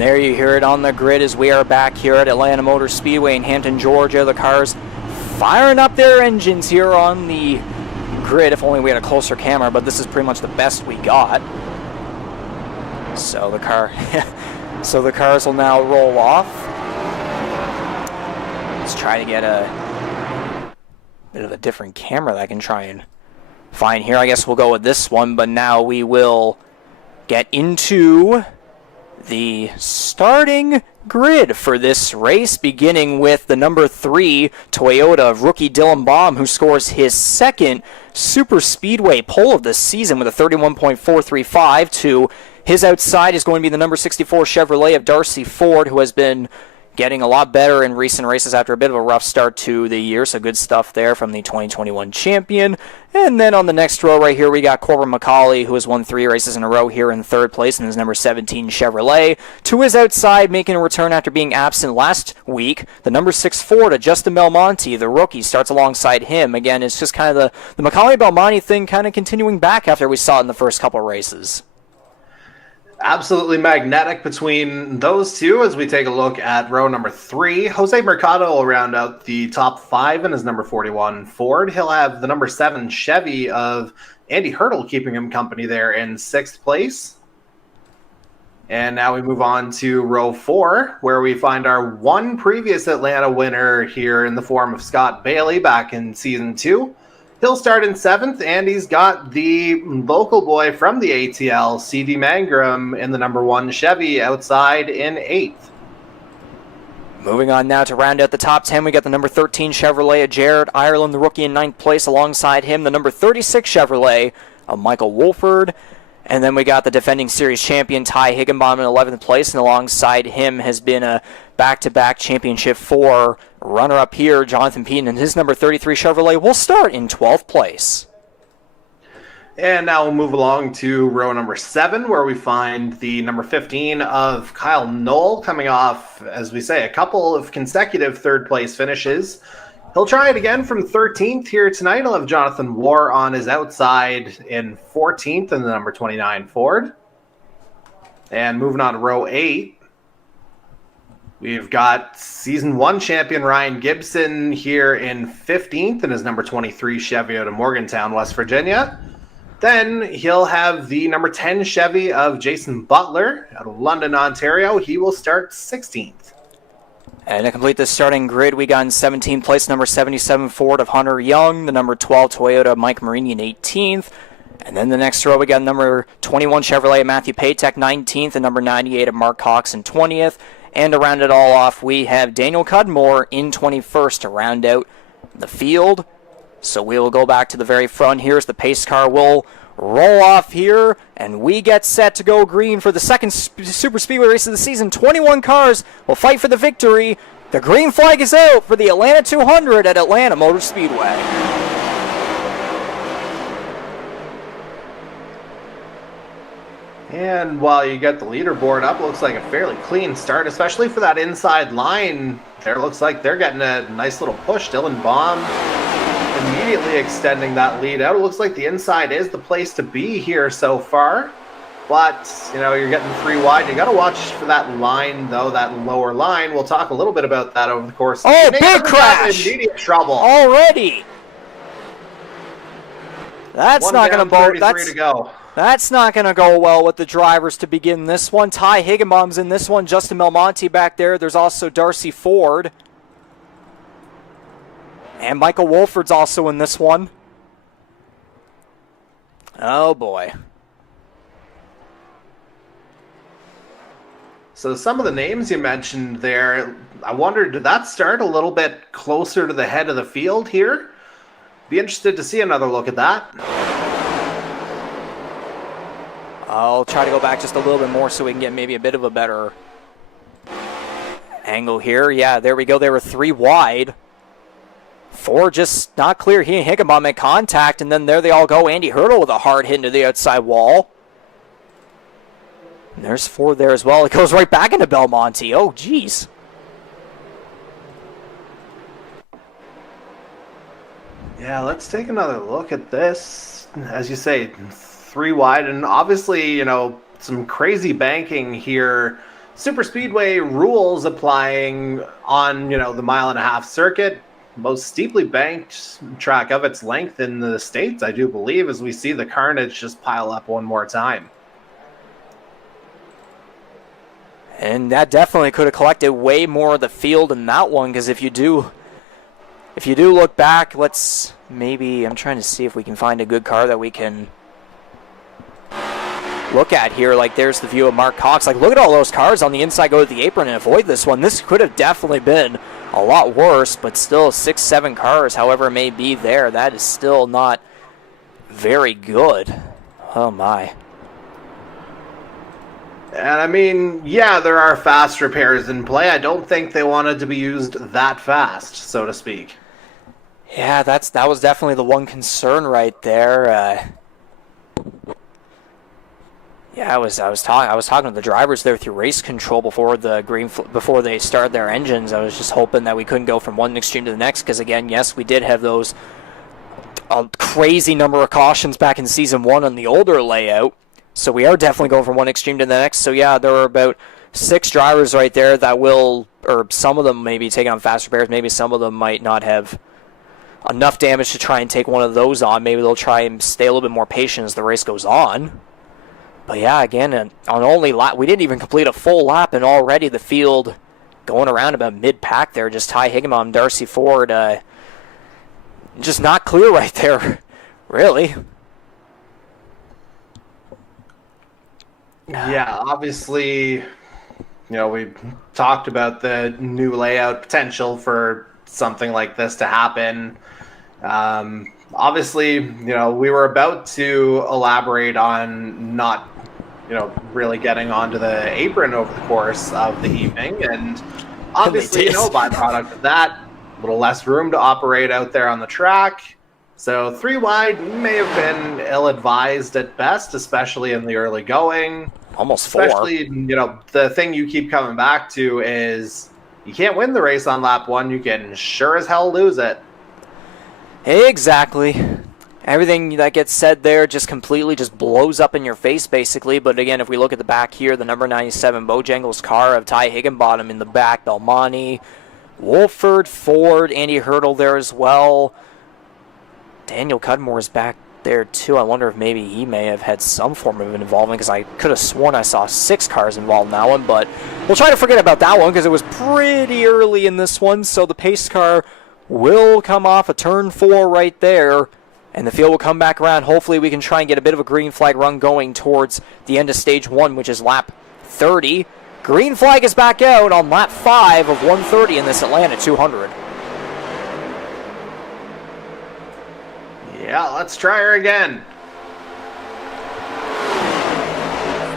there you hear it on the grid as we are back here at Atlanta Motor Speedway in Hampton, Georgia. The cars firing up their engines here on the grid. If only we had a closer camera, but this is pretty much the best we got. So the cars will now roll off. Let's try to get a bit of a different camera that I can try and find here. I guess we'll go with this one, but now we will get into the starting grid for this race, beginning with the number 3 Toyota rookie Dylan Baum, who scores his second Super Speedway pole of the season with a 31.435. To his outside is going to be the number 64 Chevrolet of Darcy Ford, who has been getting a lot better in recent races after a bit of a rough start to the year, so good stuff there from the 2021 champion. And then on the next row right here, we got Corbin McCauley, who has won 3 races in a row here in third place in his number 17 Chevrolet. To his outside, making a return after being absent last week, the number 6 Ford of Justin Belmonte, the rookie, starts alongside him. Again, it's just kind of the McCauley-Belmonte thing kind of continuing back after we saw it in the first couple races. Absolutely magnetic between those two as we take a look at row number 3. Jose Mercado will round out the top 5 in his number 41 Ford. He'll have the number 7 Chevy of Andy Hurdle keeping him company there in 6th place. And now we move on to row 4, where we find our one previous Atlanta winner here in the form of Scott Bailey back in season 2. He'll start in 7th, and he's got the local boy from the ATL, C.D. Mangrum, in the number 1 Chevy outside in 8th. Moving on now to round out the top 10, we got the number 13 Chevrolet of Jared Ireland, the rookie, in 9th place. Alongside him, the number 36 Chevrolet of Michael Wolford. And then we got the defending series champion, Ty Higginbottom, in 11th place. And alongside him has been a back-to-back championship 4 runner-up here, Jonathan Peden, and his number 33 Chevrolet will start in 12th place. And now we'll move along to row number 7, where we find the number 15 of Kyle Knoll coming off, as we say, a couple of consecutive third-place finishes. He'll try it again from 13th here tonight. He'll have Jonathan War on his outside in 14th in the number 29 Ford. And moving on to row 8, we've got season 1 champion Ryan Gibson here in 15th in his number 23 Chevy out of Morgantown, West Virginia. Then he'll have the number 10 Chevy of Jason Butler out of London, Ontario. He will start 16th. And to complete the starting grid, we got in 17th place number 77 Ford of Hunter Young, the number 12 Toyota of Mike Marini in 18th. And then the next row, we got number 21 Chevrolet of Matthew Patek, 19th, and number 98 of Mark Cox in 20th. And to round it all off, we have Daniel Cudmore in 21st to round out the field. So we will go back to the very front here as the pace car will roll off here, and we get set to go green for the second Super Speedway race of the season. 21 cars will fight for the victory. The green flag is out for the Atlanta 200 at Atlanta Motor Speedway. And while you get the leaderboard up, looks like a fairly clean start, especially for that inside line. There looks like they're getting a nice little push. Dylan Baum immediately extending that lead out. It looks like the inside is the place to be here so far. But, you know, you're getting 3 wide. You got to watch for that line, though, that lower line. We'll talk a little bit about that over the course of the big crash! Immediate trouble. Already! That's not going to go. That's not going to go well with the drivers to begin this one. Ty Higginbottom's in this one. Justin Belmonte back there. There's also Darcy Ford. And Michael Wolford's also in this one. Oh, boy. So some of the names you mentioned there, I wonder, did that start a little bit closer to the head of the field here? Be interested to see another look at that. I'll try to go back just a little bit more so we can get maybe a bit of a better angle here. Yeah, there we go. They were 3 wide. 4 just not clear. He and Higginbottom make contact, and then there they all go. Andy Hurdle with a hard hit into the outside wall. And there's 4 there as well. It goes right back into Belmonte. Oh, geez. Yeah, let's take another look at this. As you say, 3 wide, and obviously, you know, some crazy banking here super speedway rules applying on, the mile-and-a-half circuit, most steeply banked track of its length in the States, I do believe, as we see the carnage just pile up one more time. And that definitely could have collected way more of the field in that one, because if you do look back, I'm trying to see if we can find a good car that we can look at here. Like, there's the view of Mark Cox. Like, look at all those cars on the inside go to the apron and avoid this one. This could have definitely been a lot worse, but still 6-7 cars, however it may be there, that is still not very good. Oh my. And I mean, yeah, there are fast repairs in play. I don't think they wanted to be used that fast, so to speak. Yeah, that was definitely the one concern right there. Yeah, I was talking to the drivers there through race control before before they started their engines. I was just hoping that we couldn't go from one extreme to the next, because again, yes, we did have those a crazy number of cautions back in season 1 on the older layout. So we are definitely going from one extreme to the next. So yeah, there were about 6 drivers right there that will, or some of them may be taking on fast repairs. Maybe some of them might not have enough damage to try and take one of those on. Maybe they'll try and stay a little bit more patient as the race goes on. But yeah, again, on only lap, we didn't even complete a full lap, and already the field going around about mid-pack there. Just Ty Higginbottom, Darcy Ford, just not clear right there, really. Yeah, obviously, we talked about the new layout potential for something like this to happen. Obviously, we were about to elaborate on not, really getting onto the apron over the course of the evening. And obviously, byproduct of that, a little less room to operate out there on the track. So 3 wide may have been ill-advised at best, especially in the early going. Almost 4. Especially, the thing you keep coming back to is you can't win the race on lap 1. You can sure as hell lose it. Exactly. Everything that gets said there just completely just blows up in your face, basically. But again, if we look at the back here, the number 97 Bojangles car of Ty Higginbottom in the back, Belmonte, Wolford, Ford, Andy Hurdle there as well. Daniel Cudmore is back there too. I wonder if maybe he may have had some form of involvement, because I could have sworn I saw 6 cars involved in that one. But we'll try to forget about that one, because it was pretty early in this one. So the pace car will come off a turn 4 right there, and the field will come back around. Hopefully we can try and get a bit of a green flag run going towards the end of stage 1, which is lap 30. Green flag is back out on lap 5 of 130 in this Atlanta 200. Yeah, let's try her again.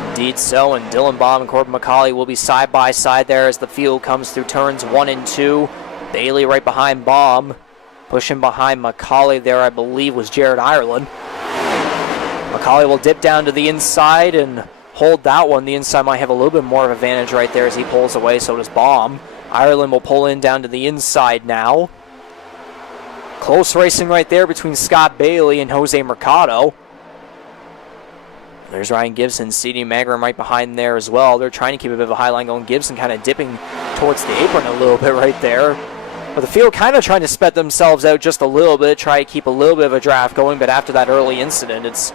Indeed so, and Dylan Baum and Corbin McCauley will be side by side there as the field comes through turns 1 and 2. Bailey right behind Baum. Pushing behind McCauley there, I believe, was Jared Ireland. McCauley will dip down to the inside and hold that one. The inside might have a little bit more of an advantage right there as he pulls away, so does Baum. Ireland will pull in down to the inside now. Close racing right there between Scott Bailey and Jose Mercado. There's Ryan Gibson, CD Magrum right behind there as well. They're trying to keep a bit of a high line going. Gibson kind of dipping towards the apron a little bit right there. But the field kind of trying to sped themselves out just a little bit, try to keep a little bit of a draft going. But after that early incident,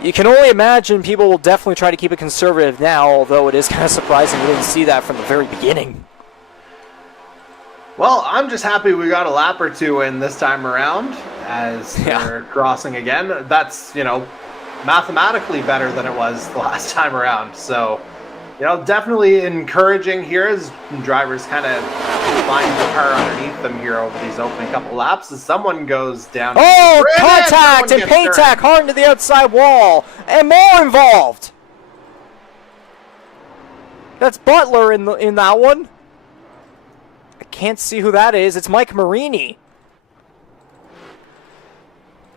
you can only imagine people will definitely try to keep it conservative now, although it is kind of surprising we didn't see that from the very beginning. Well, I'm just happy we got a lap or 2 in this time around as they're crossing again. That's, mathematically better than it was the last time around. So, definitely encouraging here as drivers kind of find the car underneath them here over these opening couple laps as someone goes down. Oh, contact and Paytack hard into the outside wall and more involved. That's Butler in that one. I can't see who that is. It's Mike Marini.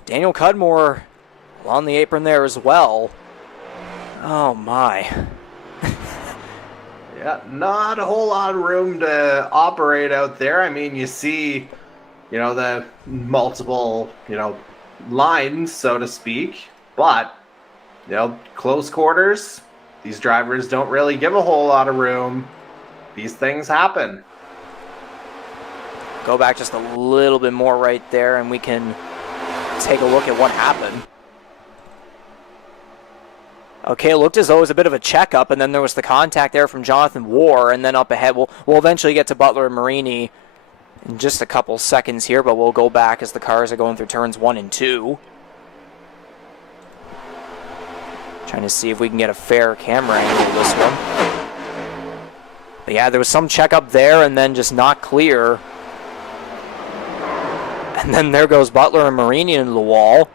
Daniel Cudmore on the apron there as well. Oh my. Yeah, not a whole lot of room to operate out there. I mean, you see, the multiple, lines, so to speak. But, close quarters, These drivers don't really give a whole lot of room. These things happen. Go back just a little bit more right there, and we can take a look at what happened. Okay, it looked as though it was a bit of a checkup, and then there was the contact there from Jonathan War, and then up ahead, we'll eventually get to Butler and Marini in just a couple seconds here, but we'll go back as the cars are going through turns 1 and 2. Trying to see if we can get a fair camera angle of this one. But yeah, there was some checkup there, and then just not clear. And then there goes Butler and Marini into the wall.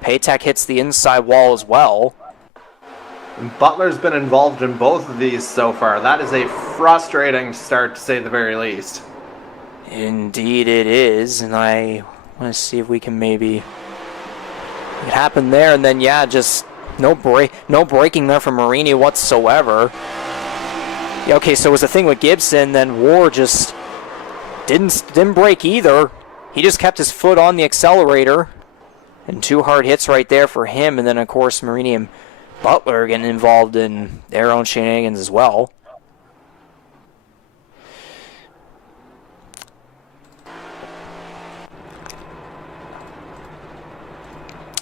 Paytech hits the inside wall as well. Butler's been involved in both of these so far. That is a frustrating start, to say the very least. Indeed it is, and I want to see if we can maybe... It happened there, and then, yeah, just no braking there from Marini whatsoever. Yeah, okay, so it was the thing with Gibson, then War just didn't brake either. He just kept his foot on the accelerator, and 2 hard hits right there for him, and then, of course, Marini and Butler getting involved in their own shenanigans as well.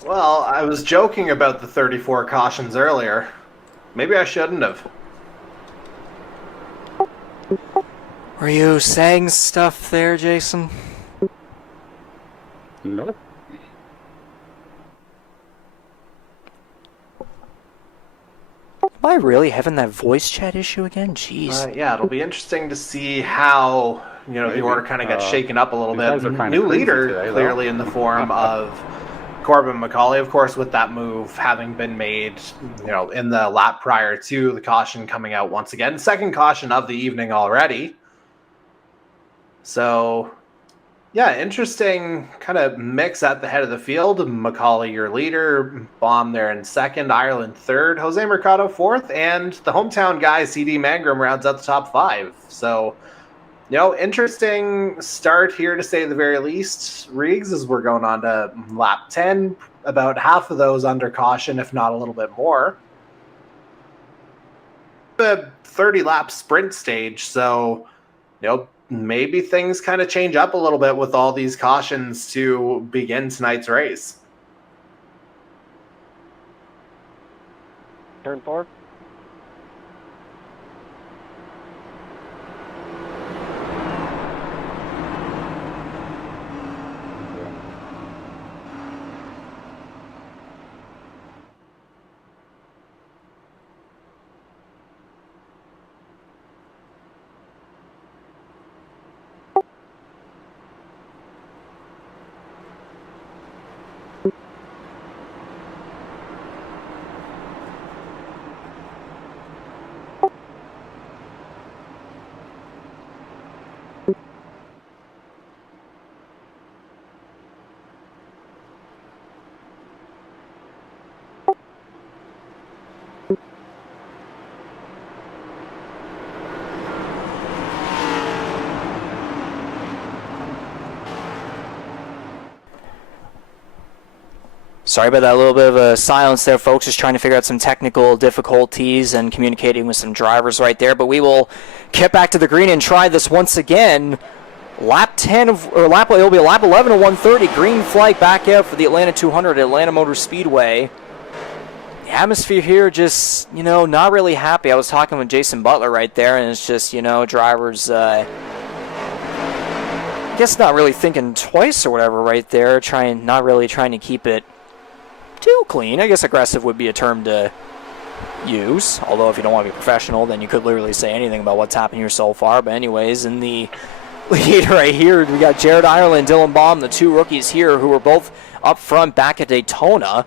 Well, I was joking about the 34 cautions earlier. Maybe I shouldn't have. Were you saying stuff there, Jason? Nope. Am I really having that voice chat issue again? Jeez. Yeah, it'll be interesting to see how the order kind of gets shaken up a little bit. guys are kinda New crazy leader today, though. clearly in the form of Corbin McCauley, of course, with that move having been made, in the lap prior to the caution coming out once again. Second caution of the evening already. So, yeah, interesting kind of mix at the head of the field. McCauley, your leader, Baum there in second, Ireland third, Jose Mercado fourth, and the hometown guy, CD Mangrum, rounds out the top 5. So, interesting start here to say the very least, Riggs, as we're going on to lap 10, about half of those under caution, if not a little bit more. The 30-lap sprint stage, so, maybe things kind of change up a little bit with all these cautions to begin tonight's race. Turn 4. Sorry about that little bit of a silence there, folks. Just trying to figure out some technical difficulties and communicating with some drivers right there. But we will get back to the green and try this once again. Lap 10 it'll be lap 11 of 130. Green flag back out for the Atlanta 200 at Atlanta Motor Speedway. The atmosphere here just, not really happy. I was talking with Jason Butler right there, and it's just, drivers, I guess not really thinking twice or whatever right there. Not really trying to keep it too clean. I guess aggressive would be a term to use. Although if you don't want to be professional, then you could literally say anything about what's happened here so far. But anyways, in the lead right here, we got Jared Ireland, Dylan Baum, the 2 rookies here who were both up front back at Daytona.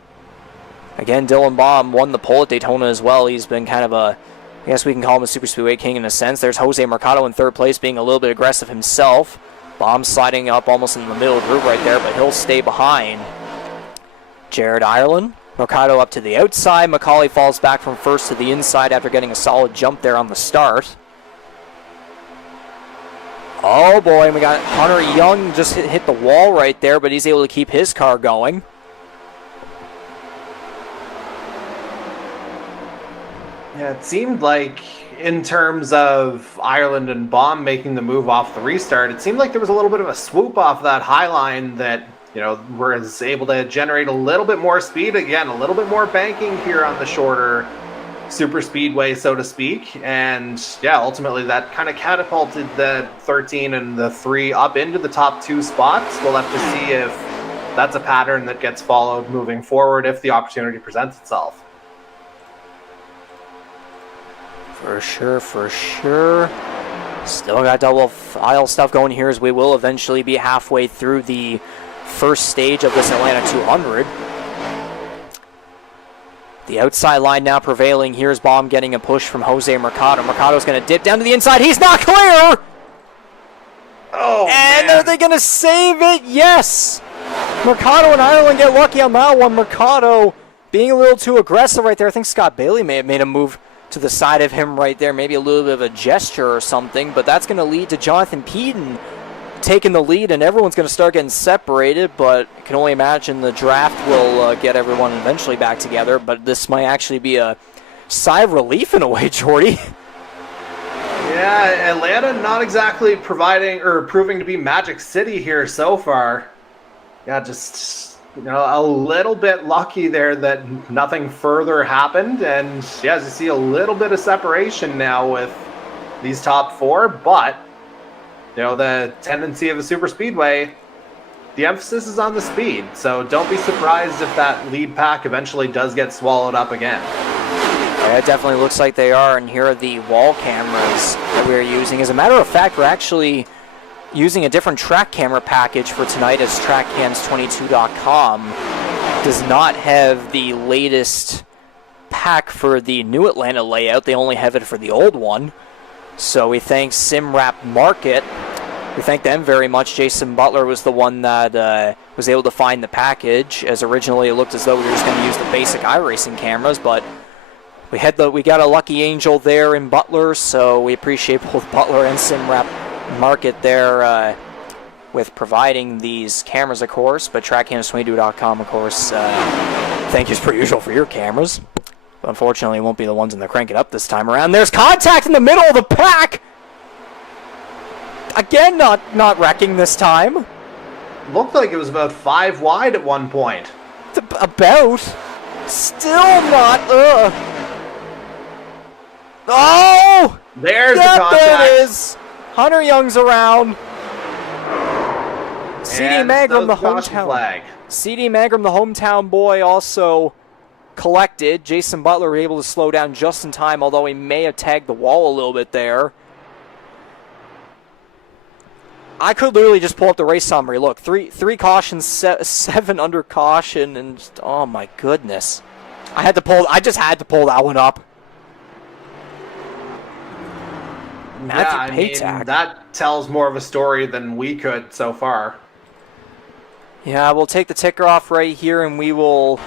Again, Dylan Baum won the pole at Daytona as well. He's been kind of I guess we can call him a super speedway king in a sense. There's Jose Mercado in third place, being a little bit aggressive himself. Baum sliding up almost in the middle of the group right there, but he'll stay behind Jared Ireland. Mercado up to the outside. McCauley falls back from first to the inside after getting a solid jump there on the start. Oh boy, we got Hunter Young just hit the wall right there, but he's able to keep his car going. Yeah, it seemed like in terms of Ireland and Baum making the move off the restart, it seemed like there was a little bit of a swoop off that high line that, was able to generate a little bit more speed. Again, a little bit more banking here on the shorter super speedway, so to speak. And yeah, ultimately that kind of catapulted the 13 and the 3 up into the top 2 spots. We'll have to see if that's a pattern that gets followed moving forward if the opportunity presents itself. For sure, for sure. Still got double aisle stuff going here as we will eventually be halfway through the first stage of this Atlanta 200. The outside line now prevailing. Here's Baum getting a push from Jose Mercado. Mercado's going to dip down to the inside. He's not clear! Oh, and man. Are they going to save it? Yes! Mercado and Ireland get lucky on that one. Mercado being a little too aggressive right there. I think Scott Bailey may have made a move to the side of him right there. Maybe a little bit of a gesture or something. But that's going to lead to Jonathan Peden taking the lead, and everyone's going to start getting separated. But I can only imagine the draft will get everyone eventually back together. But this might actually be a sigh of relief in a way, Jordy. Yeah, Atlanta not exactly providing or proving to be Magic City here so far. Yeah, just a little bit lucky there that nothing further happened, and yeah, as you see a little bit of separation now with these top 4, but the tendency of a super speedway, the emphasis is on the speed, so don't be surprised if that lead pack eventually does get swallowed up again. Yeah, it definitely looks like they are, and here are the wall cameras that we're using. As a matter of fact, we're actually using a different track camera package for tonight, as trackcams22.com does not have the latest pack for the new Atlanta layout. They only have it for the old one. So we thank SimWrap Market. We thank them very much. Jason Butler was the one that was able to find the package, as originally it looked as though we were just going to use the basic iRacing cameras, but we got a lucky angel there in Butler, so we appreciate both Butler and SimWrap Market there with providing these cameras, of course. But trackcams22.com, of course, thank you as per usual for your cameras. But unfortunately, it won't be the ones in the Crank It Up this time around. There's contact in the middle of the pack! Again, not wrecking this time. Looked like it was about 5 wide at one point. About. Still not. Oh! There's the contact. There it is. Hunter Young's around. CD Magram, the hometown flag. CD Magram, the hometown boy, also collected. Jason Butler able to slow down just in time, although he may have tagged the wall a little bit there. I could literally just pull up the race summary. Look, three cautions, 7 under caution, and just, oh my goodness. I just had to pull that one up. Matthew Paytack. That tells more of a story than we could so far. Yeah, we'll take the ticker off right here, and we will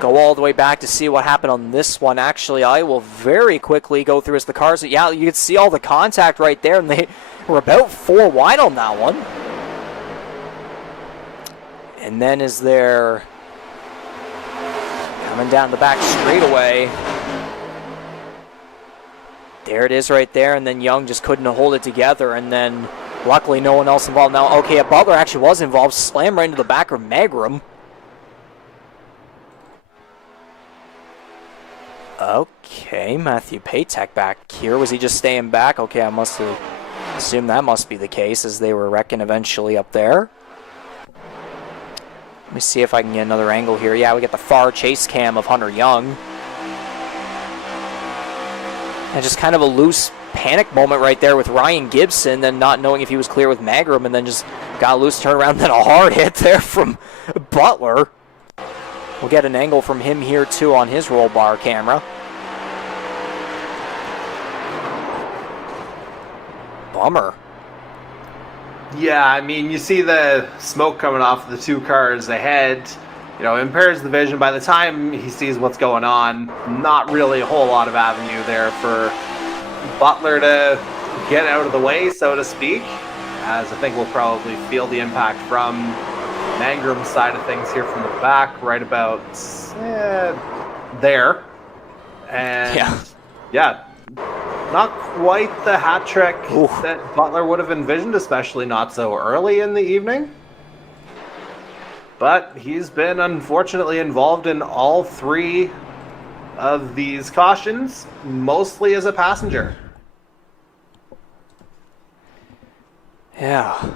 go all the way back to see what happened on this one. Actually, I will very quickly go through as the cars. Yeah, you can see all the contact right there, and they were about 4 wide on that one. And then as they're coming down the back straightaway, there it is right there, and then Young just couldn't hold it together, and then luckily no one else involved. Now, okay, Butler actually was involved, slammed right into the back of Magram. Okay, Matthew Paytack back here. Was he just staying back? Okay, I must have assumed that must be the case, as they were wrecking eventually up there. Let me see if I can get another angle here. Yeah, we get the far chase cam of Hunter Young. And just kind of a loose panic moment right there with Ryan Gibson, then not knowing if he was clear with Magram, and then just got a loose turnaround, then a hard hit there from Butler. We'll get an angle from him here, too, on his roll bar camera. Bummer. Yeah, I mean, you see the smoke coming off the 2 cars ahead. Impairs the vision. By the time he sees what's going on, not really a whole lot of avenue there for Butler to get out of the way, so to speak, as I think we'll probably feel the impact from Mangram's side of things here from the back, right about there. And Yeah. yeah, not quite the hat trick Oof. that Butler would have envisioned, especially not so early in the evening. But he's been unfortunately involved in all 3 of these cautions, mostly as a passenger. Yeah.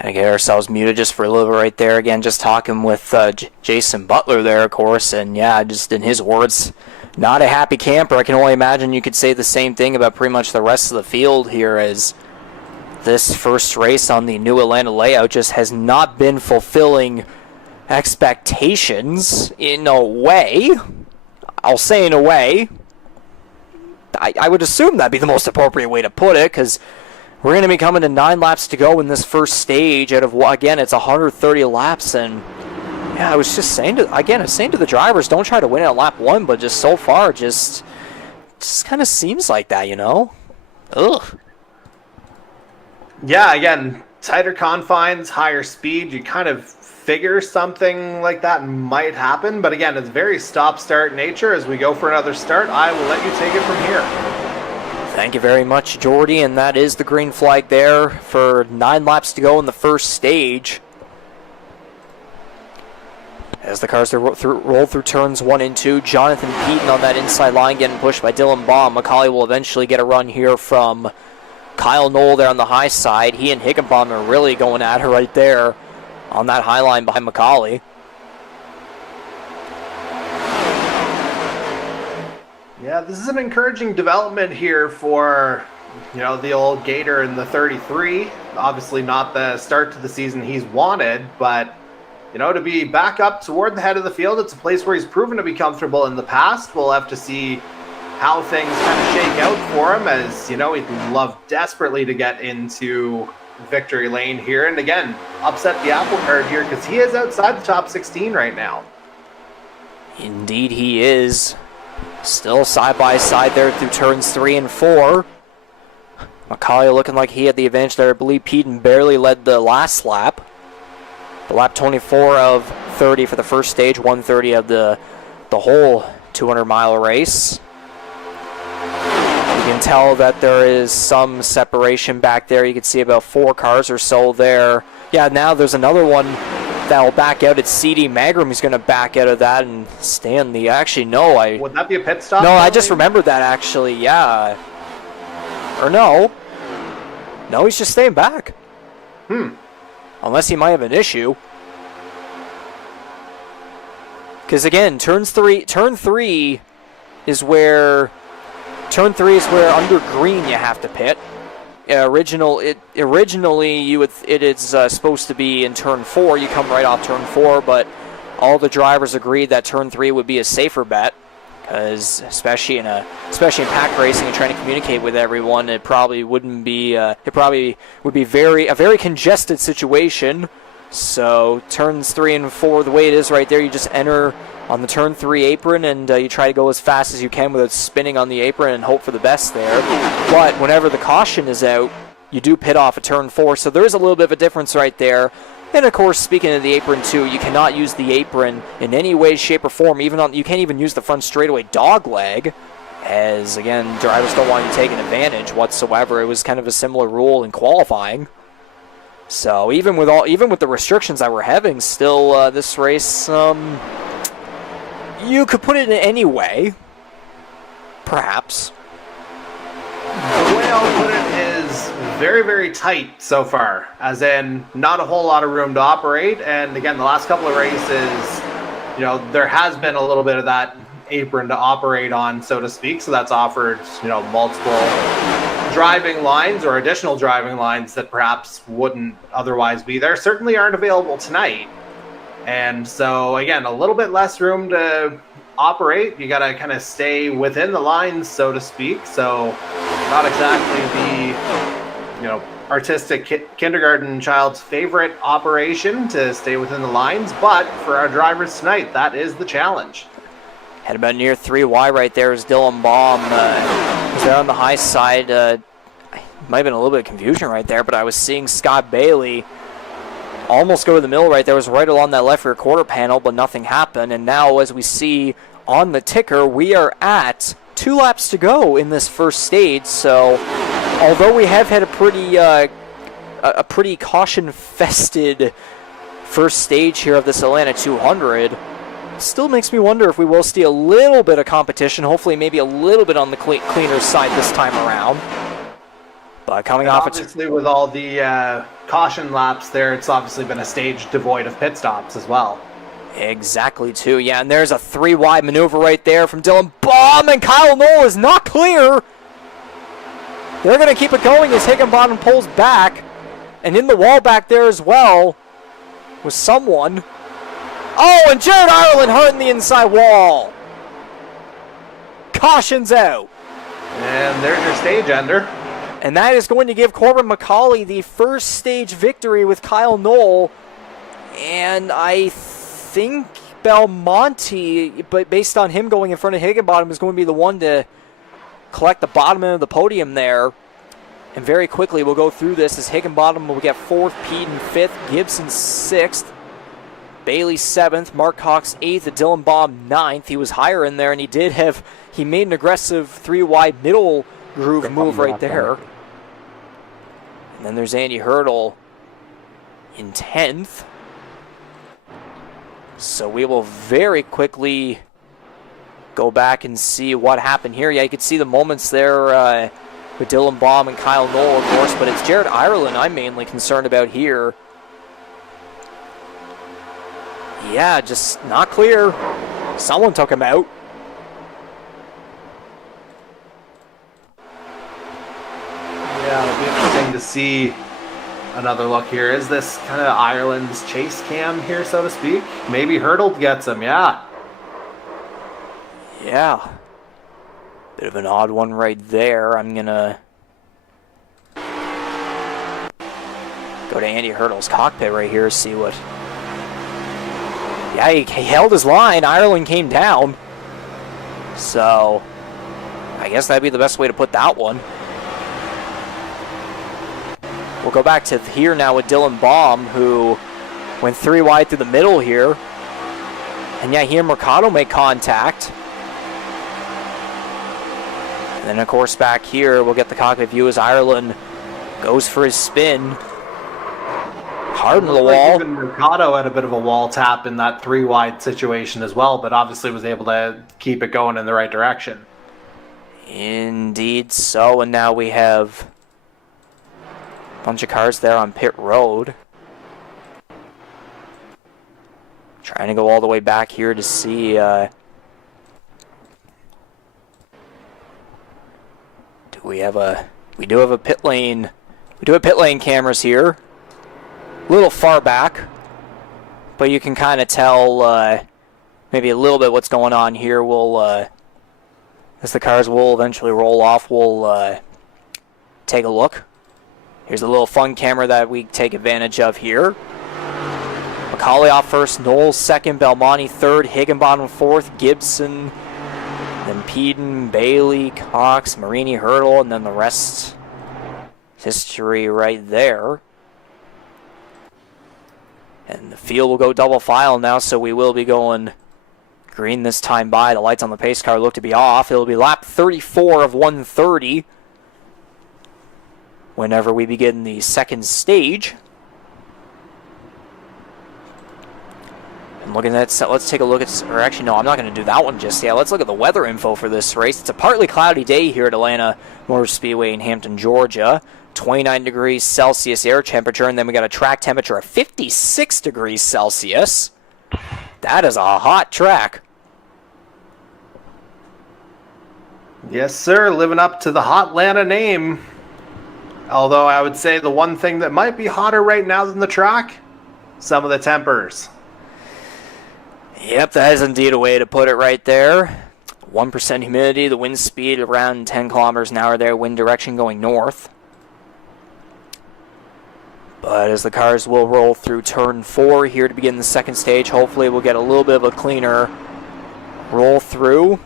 And get ourselves muted just for a little bit right there. Again, just talking with Jason Butler there, of course. And yeah, just in his words, not a happy camper. I can only imagine you could say the same thing about pretty much the rest of the field here, as this first race on the new Atlanta layout just has not been fulfilling expectations in a way. I'll say in a way. I would assume that'd be the most appropriate way to put it, because we're going to be coming to 9 laps to go in this first stage out of, again, it's 130 laps. And yeah, I was just saying to the drivers, don't try to win at lap 1, but just so far, just kind of seems like that, you know? Ugh. Yeah, again, tighter confines, higher speed, you kind of figure something like that might happen. But again, it's very stop-start nature. As we go for another start, I will let you take it from here. Thank you very much, Jordy, and that is the green flag there for 9 laps to go in the first stage. As the cars roll through turns 1 and 2, Jonathan Peaton on that inside line getting pushed by Dylan Baum. McCauley will eventually get a run here from Kyle Knoll there on the high side. He and Higginbottom are really going at her right there on that high line behind McCauley. Yeah, this is an encouraging development here for, the old Gator in the 33. Obviously not the start to the season he's wanted, but, to be back up toward the head of the field, it's a place where he's proven to be comfortable in the past. We'll have to see how things kind of shake out for him, as, he'd love desperately to get into victory lane here. And again, upset the apple cart here, because he is outside the top 16 right now. Indeed he is. Still side by side there through turns 3 and 4. McCauley looking like he had the advantage there. I believe Peaton barely led the last lap. The lap 24 of 30 for the first stage, 130 of the whole 200-mile race. You can tell that there is some separation back there. You can see about 4 cars or so there. Yeah, now there's another one that will back out. It's CD Magrum. He's going to back out of that and stand the... Actually, no. Would that be a pit stop? No, I just remembered that, actually. Yeah. Or no. No, he's just staying back. Unless he might have an issue. Because, again, turn 3 is where under green you have to pit. Originally it is supposed to be in turn 4. You come right off turn 4, but all the drivers agreed that turn 3 would be a safer bet, because especially in pack racing and trying to communicate with everyone, it probably wouldn't be. It probably would be a very congested situation. So turns 3 and 4, the way it is right there, you just enter on the turn 3 apron, and you try to go as fast as you can without spinning on the apron and hope for the best there. But whenever the caution is out, you do pit off at turn 4, so there is a little bit of a difference right there. And of course, speaking of the apron too, you cannot use the apron in any way, shape, or form. You can't even use the front straightaway dog leg, as again, drivers don't want you taking advantage whatsoever. It was kind of a similar rule in qualifying. So even with the restrictions that we're having, still this race, you could put it in any way, perhaps. The way I'll put it is, very, very tight so far, as in not a whole lot of room to operate. And again, the last couple of races, you know, there has been a little bit of that apron to operate on, so to speak. So that's offered, you know, multiple driving lines or additional driving lines that perhaps wouldn't otherwise be there. Certainly aren't available tonight. And so, again, a little bit less room to operate. You got to kind of stay within the lines, so to speak. So not exactly the, you know, artistic kindergarten child's favorite operation to stay within the lines. But for our drivers tonight, that is the challenge. Had about near 3Y right there is Dylan Baum. Was there on the high side. Might have been a little bit of confusion right there, but I was seeing Scott Bailey almost go to the middle right there. It was right along that left rear quarter panel, but nothing happened. And now, as we see on the ticker, we are at 2 laps to go in this first stage. So, although we have had a pretty caution-fested first stage here of this Atlanta 200, still makes me wonder if we will see a little bit of competition. Hopefully, maybe a little bit on the cleaner side this time around. But coming and off, obviously, with all the caution laps there, it's obviously been a stage devoid of pit stops as well. Exactly, too. Yeah, and there's a 3-wide maneuver right there from Dylan Baum, and Kyle Knoll is not clear. They're going to keep it going as Higginbottom pulls back, and in the wall back there as well was someone. Oh, and Jared Ireland hurting the inside wall. Caution's out. And there's your stage ender. And that is going to give Corbin McCauley the first stage victory with Kyle Knoll. And I think Belmonte, but based on him going in front of Higginbottom, is going to be the one to collect the bottom end of the podium there. And very quickly we'll go through this as Higginbottom will get 4th, Pete in 5th, Gibson 6th, Bailey 7th, Mark Cox 8th, and Dylan Baum 9th. He was higher in there, and he made an aggressive 3-wide middle groove move right there. And then there's Andy Hurdle in 10th. So we will very quickly go back and see what happened here. Yeah, you can see the moments there with Dylan Baum and Kyle Knoll, of course, but it's Jared Ireland I'm mainly concerned about here. Yeah, just not clear. Someone took him out. Yeah, it'll be interesting to see another look here. Is this kind of Ireland's chase cam here, so to speak? Maybe Hurdle gets him, yeah. Yeah. Bit of an odd one right there. I'm going to go to Andy Hurdle's cockpit right here, see what... Yeah, he held his line. Ireland came down. So, I guess that'd be the best way to put that one. We'll go back to here now with Dylan Baum, who went 3-wide through the middle here. And yeah, he and Mercado make contact. And then, of course, back here, we'll get the cockpit view as Ireland goes for his spin. Hard in the wall. Even Mercado had a bit of a wall tap in that 3-wide situation as well, but obviously was able to keep it going in the right direction. Indeed so, and now we have a bunch of cars there on pit road. Trying to go all the way back here to see... do we have a... We do have a pit lane... We do have pit lane cameras here. A little far back. But you can kind of tell maybe a little bit what's going on here. We'll... as the cars will eventually roll off, we'll take a look. Here's a little fun camera that we take advantage of here. McCauley off first, Knowles second, Belmonte third, Higginbottom fourth, Gibson, then Peden, Bailey, Cox, Marini, Hurdle, and then the rest is history right there. And the field will go double file now, so we will be going green this time by. The lights on the pace car look to be off. It'll be lap 34 of 130 whenever we begin the second stage. And looking at that, let's take a look at, or actually no, I'm not going to do that one just yet. Let's look at the weather info for this race. It's a partly cloudy day here at Atlanta Motor Speedway in Hampton, Georgia. 29 degrees Celsius air temperature, and then we got a track temperature of 56 degrees Celsius. That is a hot track. Yes, sir. Living up to the Hotlanta name. Although I would say the one thing that might be hotter right now than the track, some of the tempers. Yep, that is indeed a way to put it right there. 1% humidity, the wind speed around 10 kilometers an hour there, wind direction going north. But as the cars will roll through turn 4 here to begin the second stage, hopefully we'll get a little bit of a cleaner roll through.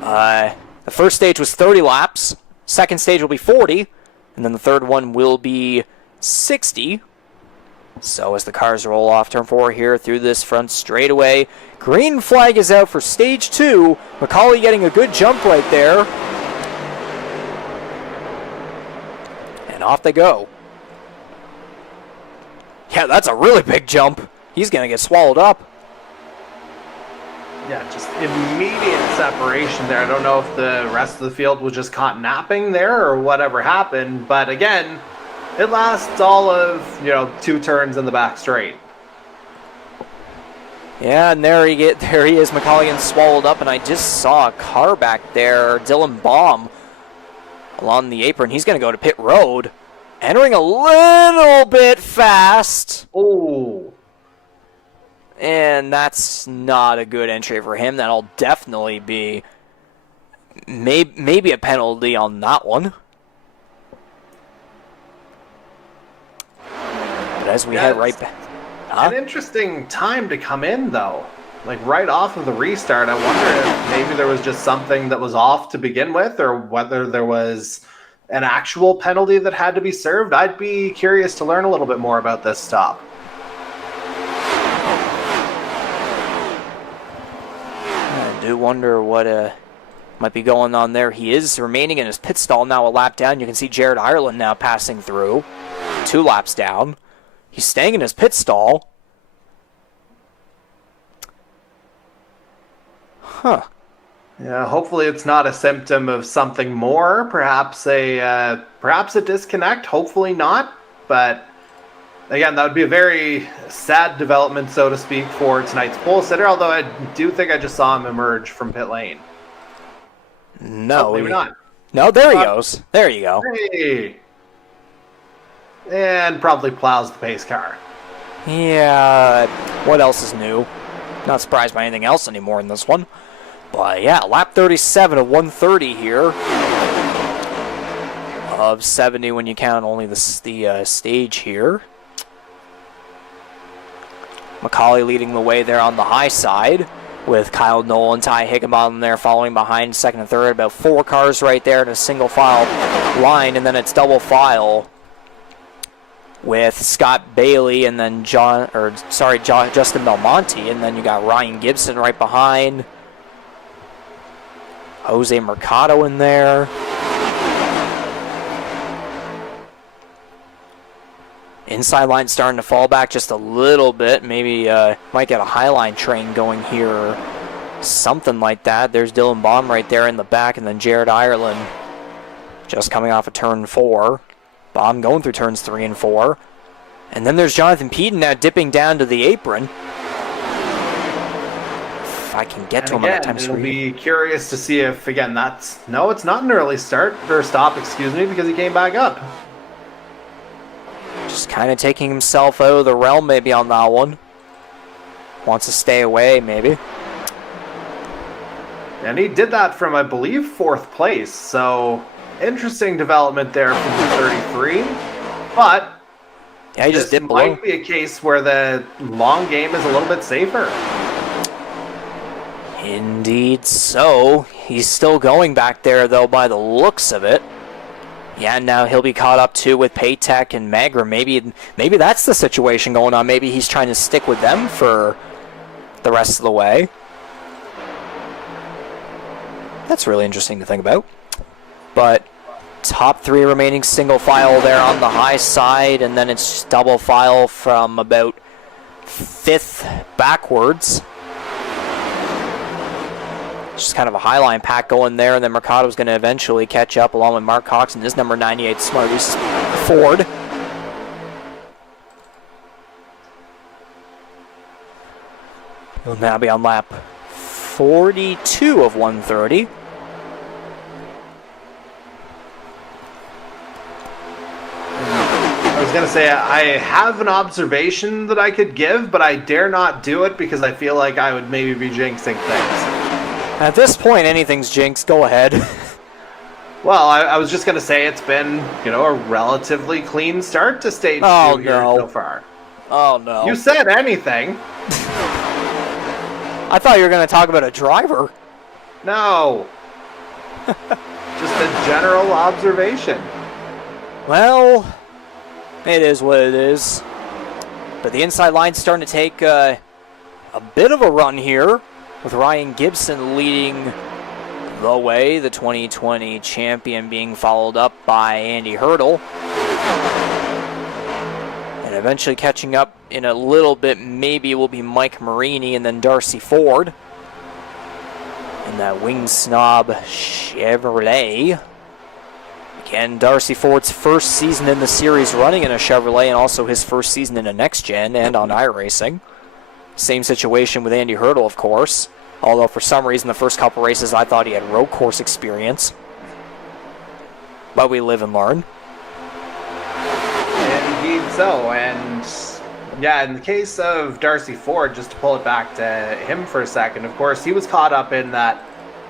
The first stage was 30 laps, second stage will be 40, and then the third one will be 60. So as the cars roll off turn 4 here through this front straightaway, green flag is out for stage 2. McCauley getting a good jump right there. And off they go. Yeah, that's a really big jump. He's going to get swallowed up. Yeah, just immediate separation there. I don't know if the rest of the field was just caught napping there or whatever happened, but again, it lasts all of, 2 turns in the back straight. Yeah, and there he is, McCauley getting swallowed up, and I just saw a car back there, Dylan Baum, along the apron. He's going to go to pit road, entering a little bit fast. Oh. And that's not a good entry for him. That'll definitely be maybe a penalty on that one. But as we head right back... An interesting time to come in, though. Like, right off of the restart, I wonder if maybe there was just something that was off to begin with, or whether there was an actual penalty that had to be served. I'd be curious to learn a little bit more about this stop. I do wonder what might be going on there. He is remaining in his pit stall now, a lap down. You can see Jared Ireland now passing through. 2 laps down. He's staying in his pit stall. Huh. Yeah, hopefully it's not a symptom of something more. Perhaps a disconnect. Hopefully not. But again, that would be a very sad development, so to speak, for tonight's pole sitter. Although I do think I just saw him emerge from pit lane. No, maybe not. No, there he goes. There you go. Hey. And probably plows the pace car. Yeah, what else is new? Not surprised by anything else anymore in this one. But yeah, lap 37 of 130 here. Of 70 when you count only the stage here. McCauley leading the way there on the high side, with Kyle Knoll and Ty Higginbottom there following behind second and third. About 4 cars right there in a single file line, and then it's double file with Scott Bailey and then Justin Belmonte, and then you got Ryan Gibson right behind. Jose Mercado in there. Inside line starting to fall back just a little bit. Maybe might get a Highline train going here. Something like that. There's Dylan Baum right there in the back, and then Jared Ireland just coming off of turn 4. Baum going through turns 3 and 4. And then there's Jonathan Peden now dipping down to the apron. If I can get to him on that time I'll screen. be curious to see if, again, it's not an early stop, because he came back up. Just kind of taking himself out of the realm maybe on that one. Wants to stay away maybe. And he did that from, I believe, 4th place. So, interesting development there from the 33. But yeah, he just this dipped below. might be a case where the long game is a little bit safer. Indeed so. He's still going back there, though, by the looks of it. Yeah, now he'll be caught up, too, with Paytech and Magra. Maybe that's the situation going on. Maybe he's trying to stick with them for the rest of the way. That's really interesting to think about. But top 3 remaining single file there on the high side, and then it's double file from about 5th backwards. Just kind of a highline pack going there, and then Mercado's going to eventually catch up along with Mark Cox and his number 98 Smarties Ford. He'll now be on lap 42 of 130. I was going to say, I have an observation that I could give, but I dare not do it because I feel like I would maybe be jinxing things. At this point, anything's jinxed. Go ahead. Well, I was just going to say it's been, a relatively clean start to stage 2 here so far. Oh, no. You said anything. I thought you were going to talk about a driver. No. Just a general observation. Well, it is what it is. But the inside line's starting to take a bit of a run here, with Ryan Gibson leading the way, the 2020 champion being followed up by Andy Hurdle. And eventually catching up in a little bit, maybe it will be Mike Marini and then Darcy Ford. And that wing snob Chevrolet. Again, Darcy Ford's first season in the series running in a Chevrolet, and also his first season in a Next Gen and on iRacing. Same situation with Andy Hurdle, of course. Although for some reason the first couple races I thought he had road course experience. But we live and learn. Indeed so. And yeah, in the case of Darcy Ford, just to pull it back to him for a second, of course, he was caught up in that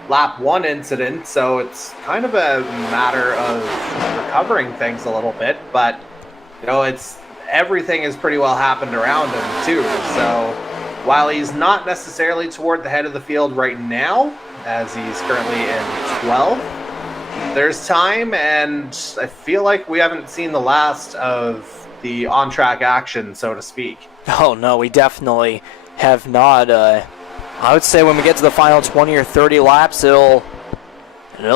lap 1 incident, so it's kind of a matter of recovering things a little bit, but everything has pretty well happened around him too. So while he's not necessarily toward the head of the field right now, as he's currently in 12th, there's time, and I feel like we haven't seen the last of the on-track action, so to speak. Oh no, we definitely have not. I would say when we get to the final 20 or 30 laps, it'll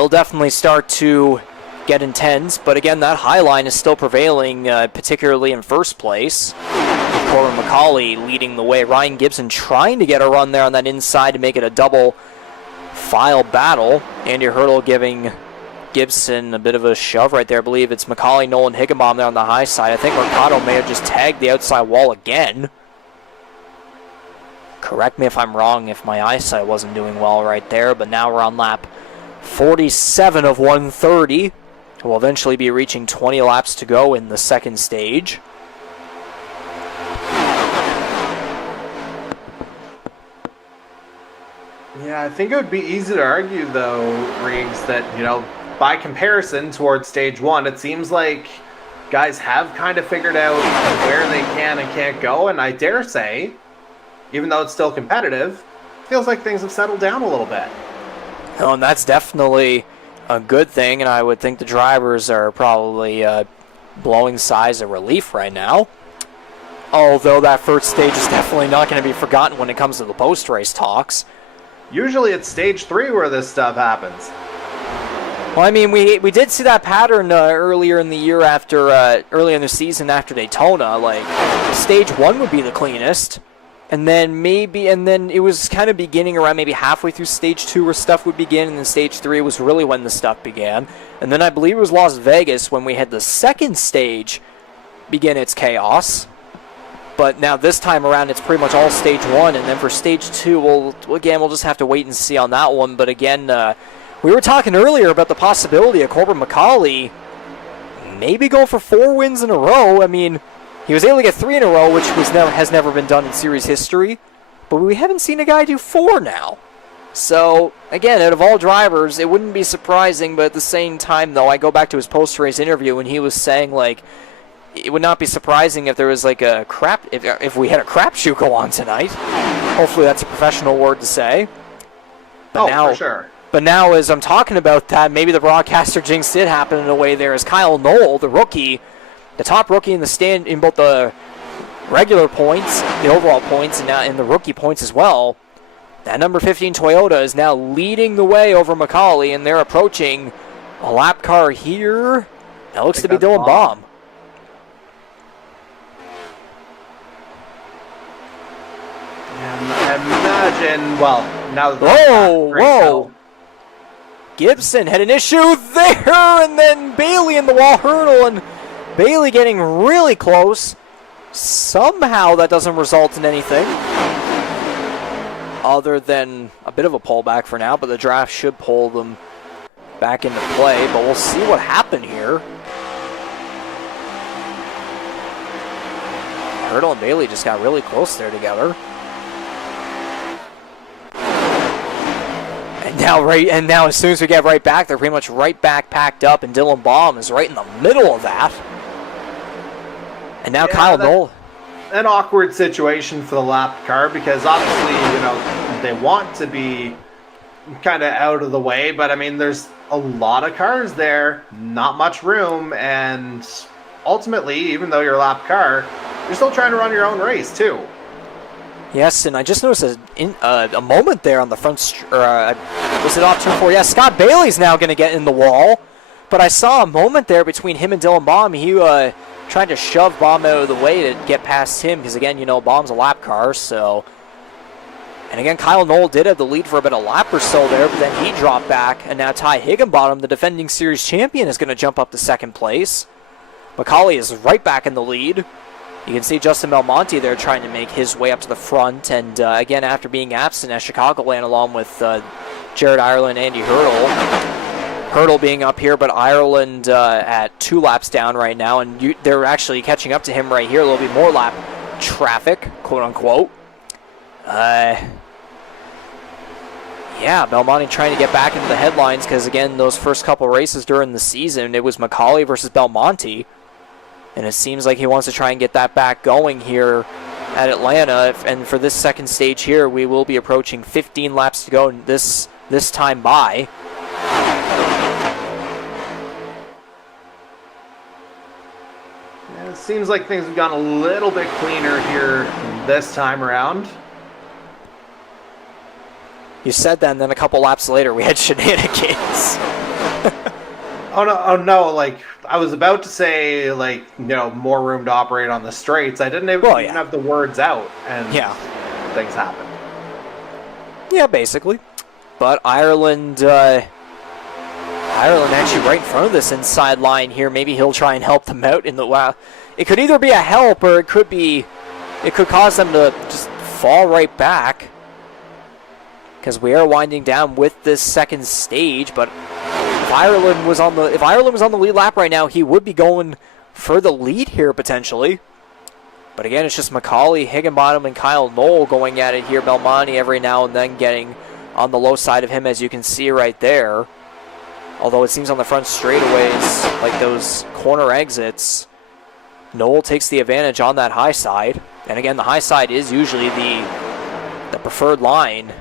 definitely start to get intense. But again, that high line is still prevailing, particularly in first place. Corbin McCauley leading the way. Ryan Gibson trying to get a run there on that inside to make it a double file battle. Andy Hurdle giving Gibson a bit of a shove right there. I believe it's McCauley, Nolan Higginbom there on the high side. I think Mercado may have just tagged the outside wall again. Correct me if I'm wrong, if my eyesight wasn't doing well right there, but now we're on lap 47 of 130. We'll eventually be reaching 20 laps to go in the second stage. Yeah, I think it would be easy to argue, though, Riggs, that, by comparison towards stage 1, it seems like guys have kind of figured out where they can and can't go, and I dare say, even though it's still competitive, feels like things have settled down a little bit. Oh, and that's definitely a good thing, and I would think the drivers are probably blowing sighs of relief right now. Although that first stage is definitely not going to be forgotten when it comes to the post-race talks. Usually it's stage 3 where this stuff happens. Well, I mean, we did see that pattern earlier in the year early in the season after Daytona. Like, stage 1 would be the cleanest. And then it was kind of beginning around maybe halfway through stage 2 where stuff would begin, and then stage 3 was really when the stuff began. And then I believe it was Las Vegas when we had the second stage begin its chaos. But now this time around, it's pretty much all stage 1, and then for stage 2, we'll just have to wait and see on that one. But again, we were talking earlier about the possibility of Corbin McCauley maybe go for 4 wins in a row. I mean, he was able to get 3 in a row, which has never been done in series history. But we haven't seen a guy do 4 now. So, again, out of all drivers, it wouldn't be surprising. But at the same time, though, I go back to his post-race interview, and he was saying, like, it would not be surprising if there was, like, if we had a crapshoot go on tonight. Hopefully that's a professional word to say. But for sure. But now, as I'm talking about that, maybe the broadcaster jinx did happen in a way there, as Kyle Knoll, the rookie, the top rookie in the stand in both the regular points, the overall points, and now in the rookie points as well. That number 15 Toyota is now leading the way over McCauley, and they're approaching a lap car here. That looks to be Dylan Baum. Imagine, well, now the whoa. Gibson had an issue there, and then Bailey in the wall hurdle, and Bailey getting really close. Somehow that doesn't result in anything other than a bit of a pullback for now, but the draft should pull them back into play, but we'll see what happened here. Hurdle and Bailey just got really close there together. And now as soon as we get right back, they're pretty much right back packed up, and Dylan Baum is right in the middle of that. And now Kyle Knoll. An awkward situation for the lap car because obviously, they want to be kind of out of the way, but I mean, there's a lot of cars there, not much room, and ultimately, even though you're a lap car, you're still trying to run your own race too. Yes, and I just noticed a moment there on the front, was it off turn 4? Yeah, Scott Bailey's now going to get in the wall, but I saw a moment there between him and Dylan Baum. He trying to shove Baum out of the way to get past him because, again, Baum's a lap car, so... And again, Kyle Knoll did have the lead for about a lap or so there, but then he dropped back, and now Ty Higginbottom, the defending series champion, is going to jump up to second place. McCauley is right back in the lead. You can see Justin Belmonte there trying to make his way up to the front, and again, after being absent at Chicagoland along with Jared Ireland and Andy Hurdle. Hurdle being up here, but Ireland at 2 laps down right now, and they're actually catching up to him right here. A little bit more lap traffic, quote-unquote. Yeah, Belmonte trying to get back into the headlines because, again, those first couple races during the season, it was McCauley versus Belmonte. And it seems like he wants to try and get that back going here at Atlanta. And for this second stage here, we will be approaching 15 laps to go this time by. Yeah, it seems like things have gone a little bit cleaner here this time around. You said that, and then a couple laps later, we had shenanigans. Oh no! Like I was about to say, more room to operate on the straights. I didn't even have the words out, and things happened. Yeah, basically. But Ireland actually right in front of this inside line here. Maybe he'll try and help them out in the wow. It could either be a help or it could cause them to just fall right back. Because we are winding down with this second stage, but if Ireland was on the lead lap right now, he would be going for the lead here potentially. But again, it's just McCauley, Higginbottom, and Kyle Knoll going at it here. Belmonte every now and then getting on the low side of him, as you can see right there. Although it seems on the front straightaways, like those corner exits, Knoll takes the advantage on that high side. And again, the high side is usually the preferred line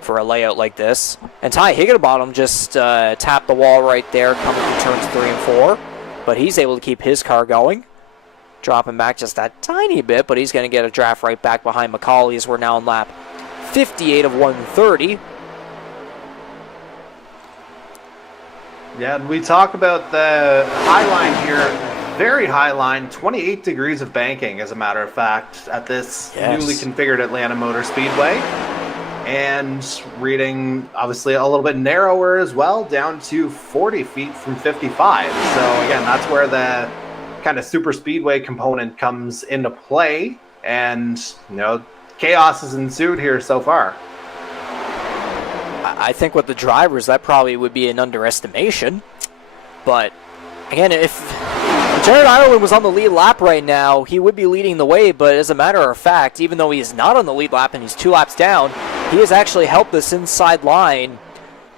for a layout like this. And Ty Higginbottom just tapped the wall right there coming from turns 3 and 4. But he's able to keep his car going. Dropping back just that tiny bit, but he's going to get a draft right back behind McCauley as we're now on lap 58 of 130. Yeah, and we talk about the high line here. Very high line, 28 degrees of banking, as a matter of fact, at this newly configured Atlanta Motor Speedway. And reading, obviously, a little bit narrower as well, down to 40 feet from 55. So, again, that's where the kind of super speedway component comes into play. And, chaos has ensued here so far. I think with the drivers, that probably would be an underestimation. But, again, if Jared Ireland was on the lead lap right now, he would be leading the way. But as a matter of fact, even though he is not on the lead lap and he's 2 laps down, he has actually helped this inside line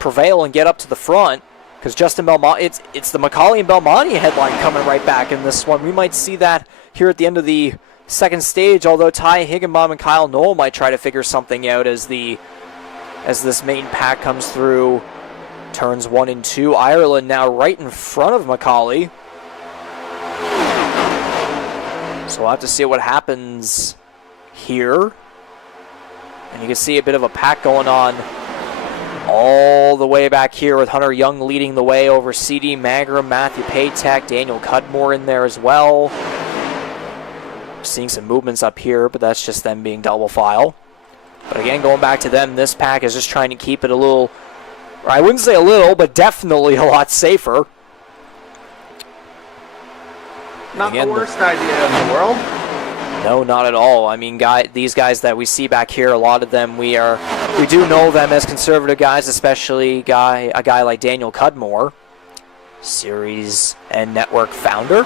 prevail and get up to the front. Because Justin Belmonte, it's the McCauley and Belmonte headline coming right back in this one. We might see that here at the end of the second stage, although Ty Higginbottom and Kyle Knoll might try to figure something out as this main pack comes through turns 1 and 2. Ireland now right in front of McCauley. So we'll have to see what happens here. And you can see a bit of a pack going on all the way back here with Hunter Young leading the way over CD Magram, Matthew Paytek, Daniel Cudmore in there as well. Seeing some movements up here, but that's just them being double file. But again, going back to them, this pack is just trying to keep it a little, or I wouldn't say a little, but definitely a lot safer. Not the worst idea in the world. No, not at all. I mean, these guys that we see back here, a lot of them, we do know them as conservative guys, especially a guy like Daniel Cudmore, Series and Network founder.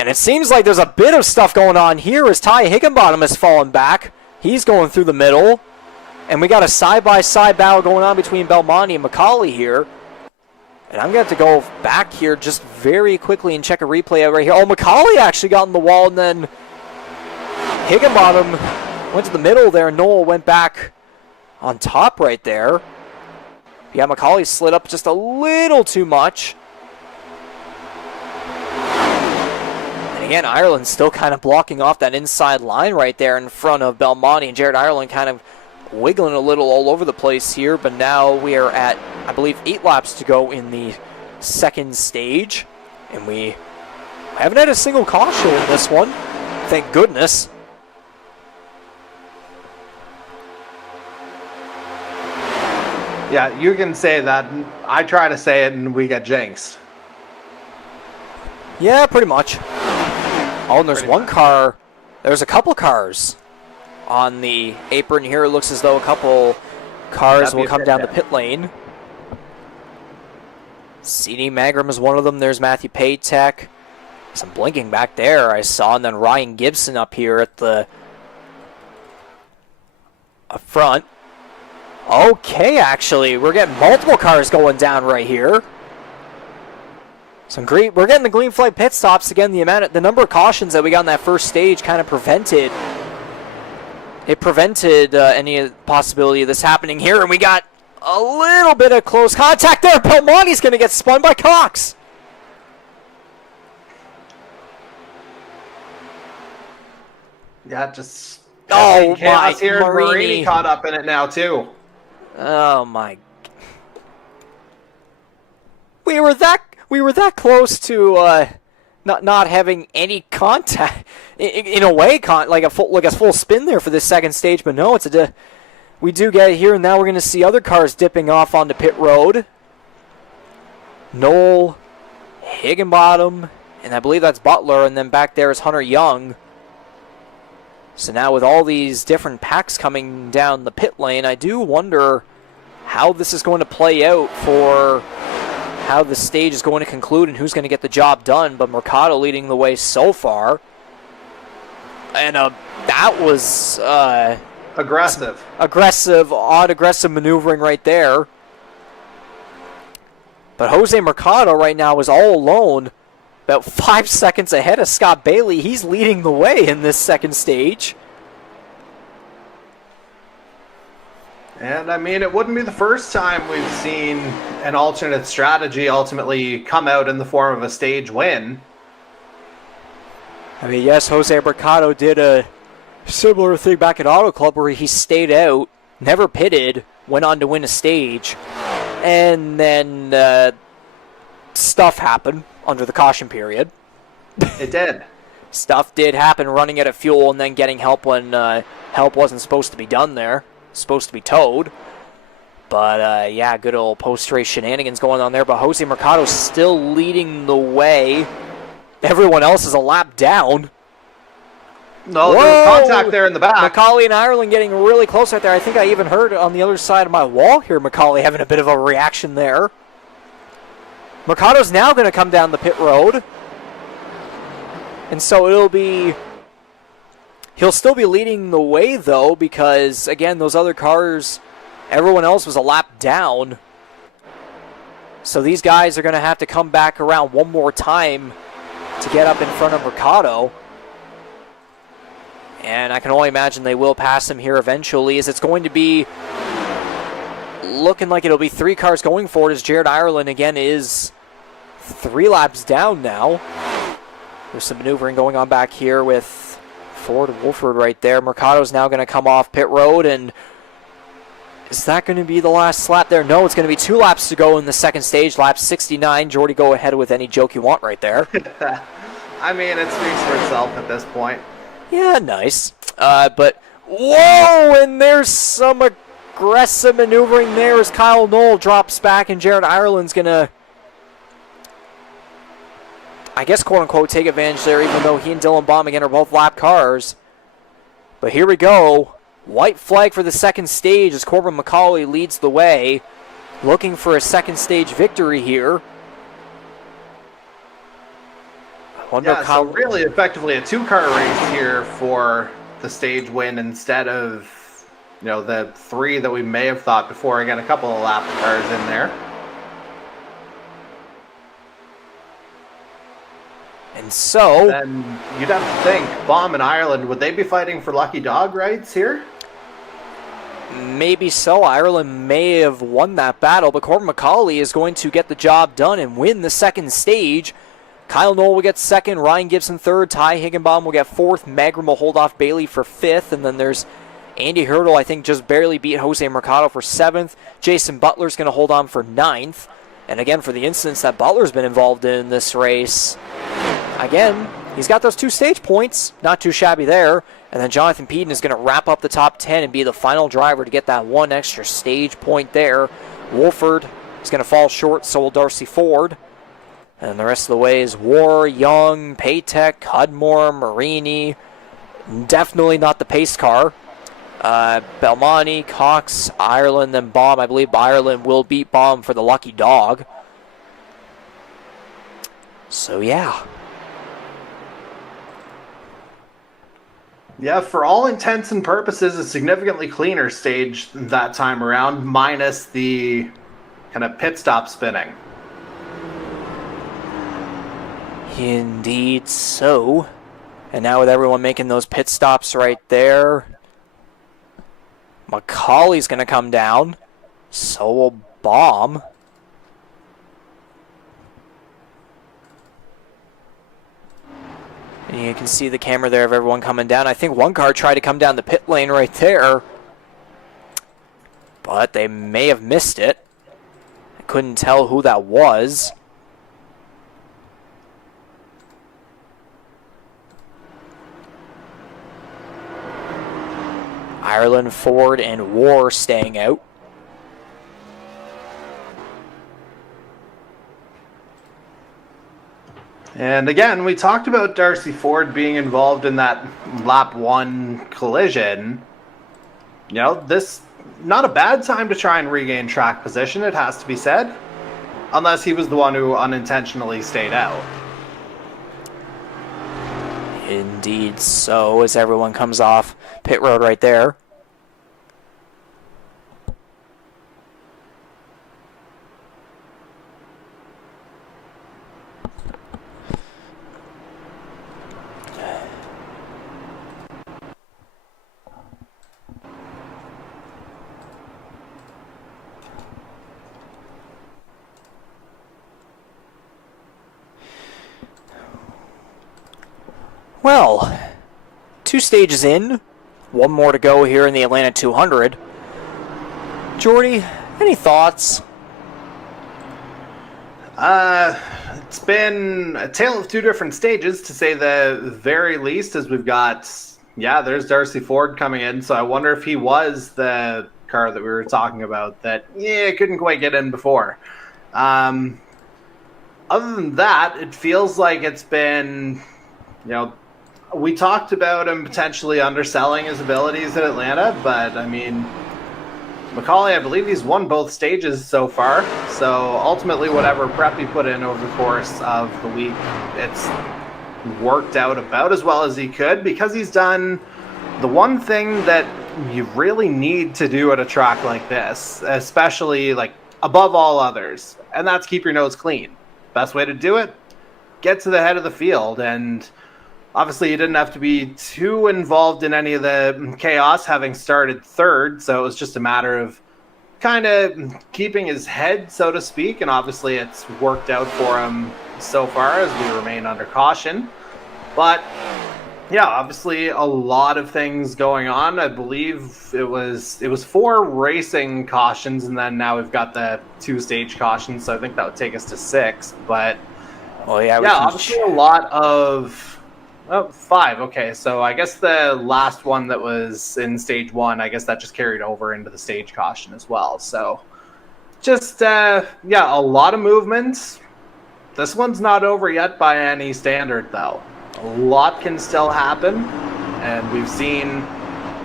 And it seems like there's a bit of stuff going on here as Ty Higginbottom has fallen back. He's going through the middle. And we got a side-by-side battle going on between Belmonte and McCauley here. And I'm going to have to go back here just very quickly and check a replay out right here. Oh, McCauley actually got in the wall, and then Higginbottom went to the middle there. Noel went back on top right there. Yeah, McCauley slid up just a little too much. And again, Ireland still kind of blocking off that inside line right there in front of Belmonte, and Jared Ireland kind of wiggling a little all over the place here, but now we are at, I believe, 8 laps to go in the second stage, and we haven't had a single caution in this one, thank goodness. Yeah, you can say that. I try to say it and we get jinxed. Yeah, pretty much. Oh, and there's one car, there's a couple cars on the apron here. It looks as though a couple cars will come down the pit lane. CD Magram is one of them. There's Matthew Paytek. Some blinking back there I saw. And then Ryan Gibson up here at the up front. Okay, actually, we're getting multiple cars going down right here. We're getting the green flag pit stops again. The number of cautions that we got in that first stage kind of prevented any possibility of this happening here, and we got a little bit of close contact there. Belmonte's going to get spun by Cox. Yeah, just oh my! Here, Marini caught up in it now too. Oh my! We were that close to not having any contact. In a way, like a full spin there for this second stage, but no, we do get it here, and now we're going to see other cars dipping off onto pit road. Noel, Higginbottom, and I believe that's Butler, and then back there is Hunter Young. So now with all these different packs coming down the pit lane, I do wonder how this is going to play out for how the stage is going to conclude and who's going to get the job done. But Mercado leading the way so far. And that was aggressive, odd aggressive maneuvering right there. But Jose Mercado right now is all alone, about 5 seconds ahead of Scott Bailey. He's leading the way in this second stage. And, I mean, it wouldn't be the first time we've seen an alternate strategy ultimately come out in the form of a stage win. I mean, yes, Jose Mercado did a similar thing back at Auto Club where he stayed out, never pitted, went on to win a stage, and then stuff happened under the caution period. It did. Stuff did happen, running out of fuel and then getting help when help wasn't supposed to be done there. Supposed to be towed. But, yeah, good old post-race shenanigans going on there. But Jose Mercado still leading the way. Everyone else is a lap down. No, there's contact there in the back. McCauley and Ireland getting really close right there. I think I even heard on the other side of my wall here, McCauley having a bit of a reaction there. Mercado's now going to come down the pit road. And so he'll still be leading the way, though, because, again, those other cars, everyone else was a lap down. So these guys are going to have to come back around one more time to get up in front of Mercado. And I can only imagine they will pass him here eventually, as it's going to be looking like it'll be 3 cars going forward, as Jared Ireland, again, is 3 laps down now. There's some maneuvering going on back here with Ford Wolford right there. Mercado's now going to come off pit road, and is that going to be the last lap there? No, it's going to be 2 laps to go in the second stage, lap 69. Jordy, go ahead with any joke you want right there. I mean, it speaks for itself at this point. Yeah, nice. But, whoa, and there's some aggressive maneuvering there as Kyle Knoll drops back, and Jared Ireland's going to, I guess, quote-unquote, take advantage there, even though he and Dylan Baum, again, are both lap cars. But here we go. White flag for the second stage as Corbin McCauley leads the way, looking for a second stage victory here. So really effectively a two-car race here for the stage win instead of, the three that we may have thought before. Again, a couple of lap cars in there. And so... then you'd have to think, Baum and Ireland, would they be fighting for lucky dog rights here? Maybe so. Ireland may have won that battle, but Corbin McCauley is going to get the job done and win the second stage. Kyle Knoll will get second, Ryan Gibson third, Ty Higginbotham will get fourth, Magrum will hold off Bailey for fifth, and then there's Andy Hurdle, I think, just barely beat Jose Mercado for seventh. Jason Butler's going to hold on for ninth. And again, for the instance that Butler's been involved in this race, again, he's got those 2 stage points, not too shabby there. And then Jonathan Peden is going to wrap up the top 10 and be the final driver to get that 1 extra stage point there. Wolford is going to fall short, so will Darcy Ford. And the rest of the way is War, Young, Paytech, Cudmore, Marini. Definitely not the pace car. Belmonte, Cox, Ireland, and Baum. I believe Ireland will beat Baum for the lucky dog. So, yeah. Yeah, for all intents and purposes, a significantly cleaner stage that time around, minus the kind of pit stop spinning. Indeed so. And now with everyone making those pit stops right there, McCauley's going to come down. So will Baum. And you can see the camera there of everyone coming down. I think one car tried to come down the pit lane right there, but they may have missed it. I couldn't tell who that was. Ireland, Ford, and War staying out. And again, we talked about Darcy Ford being involved in that lap 1 collision. This not a bad time to try and regain track position, it has to be said. Unless he was the one who unintentionally stayed out. Indeed so, as everyone comes off pit road right there. Well, 2 stages in, 1 more to go here in the Atlanta 200. Jordy, any thoughts? It's been a tale of 2 different stages, to say the very least, as we've got, there's Darcy Ford coming in, so I wonder if he was the car that we were talking about that, couldn't quite get in before. Other than that, it feels like it's been, we talked about him potentially underselling his abilities at Atlanta, but I mean, McCauley, I believe he's won both stages so far. So ultimately, whatever prep he put in over the course of the week, it's worked out about as well as he could, because he's done the one thing that you really need to do at a track like this, especially like above all others, and that's keep your nose clean. Best way to do it, get to the head of the field. And obviously, he didn't have to be too involved in any of the chaos, having started third, so it was just a matter of kind of keeping his head, so to speak, and obviously it's worked out for him so far as we remain under caution. But obviously a lot of things going on. I believe it was 4 racing cautions, and then now we've got the 2 stage cautions, so I think that would take us to 6. But obviously a lot of Oh, 5. Okay, so I guess the last one that was in stage 1, I guess that just carried over into the stage caution as well. So just, yeah, a lot of movements. This one's not over yet by any standard, though. A lot can still happen, and we've seen,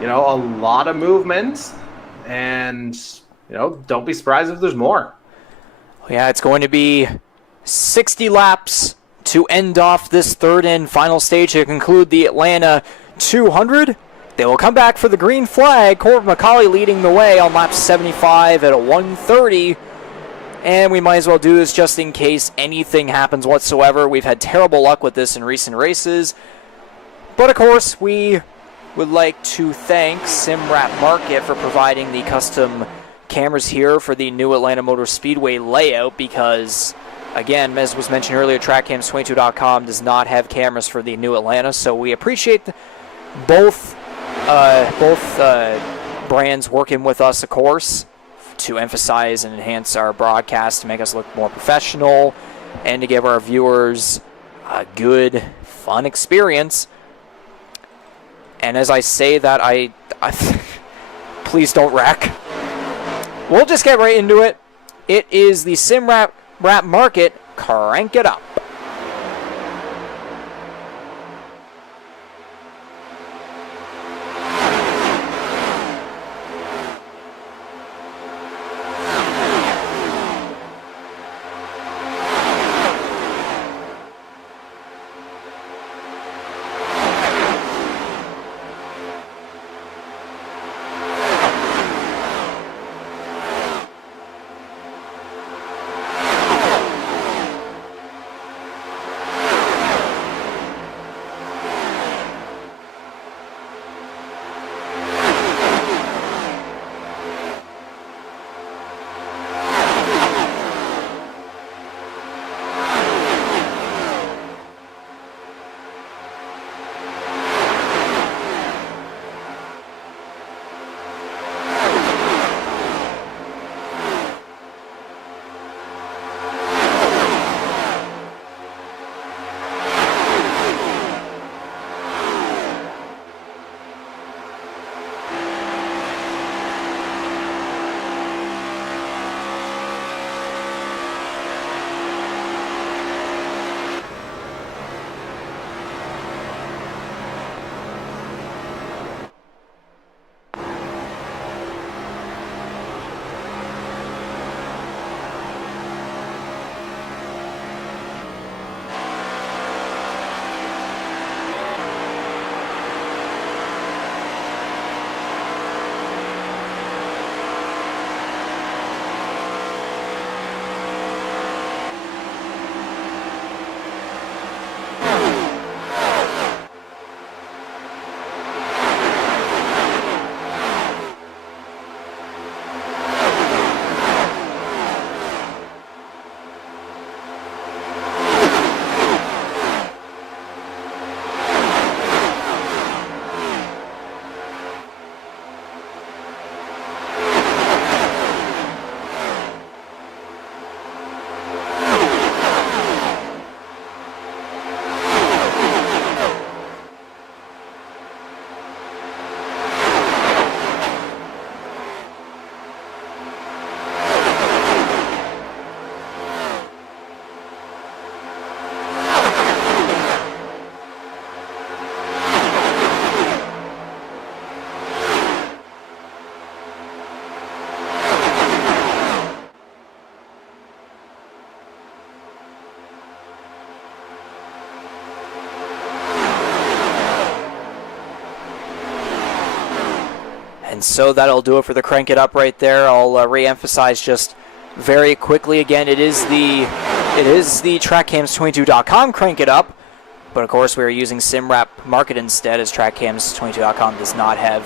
a lot of movement, and, don't be surprised if there's more. Yeah, it's going to be 60 laps to end off this third and final stage to conclude the Atlanta 200. They will come back for the green flag. Corbin McCauley leading the way on lap 75 at a 1:30. And we might as well do this just in case anything happens whatsoever. We've had terrible luck with this in recent races. But of course, we would like to thank SimWrap Market for providing the custom cameras here for the new Atlanta Motor Speedway layout because, again, as was mentioned earlier, TrackCams22.com does not have cameras for the new Atlanta, so we appreciate both brands working with us, of course, to emphasize and enhance our broadcast, to make us look more professional, and to give our viewers a good, fun experience. And as I say that, I please don't wreck. We'll just get right into it. It is the SimWrap Market. Crank it up. And so that'll do it for the Crank It Up right there. I'll re-emphasize just very quickly again, it is the TrackCams22.com Crank It Up, but of course we are using SimWrap Market instead, as TrackCams22.com does not have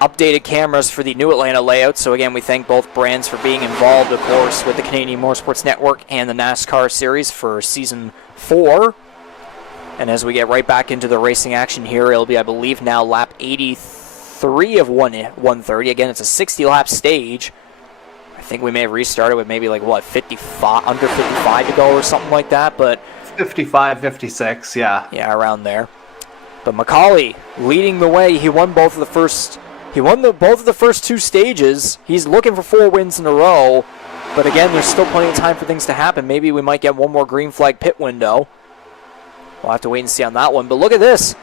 updated cameras for the new Atlanta layout. So again, we thank both brands for being involved, of course, with the Canadian Motorsports Network and the NASCAR Series for Season 4. And as we get right back into the racing action here, it'll be, I believe, now lap 83 of 130. Again, it's a 60-lap stage. I think we may have restarted with maybe, like, what, 55, under 55 to go or something like that. But 55, 56, yeah. Yeah, around there. But McCauley leading the way. He won both of the first. He won both of the first two stages. He's looking for 4 wins in a row. But again, there's still plenty of time for things to happen. Maybe we might get one more green flag pit window. We'll have to wait and see on that one. But look at this.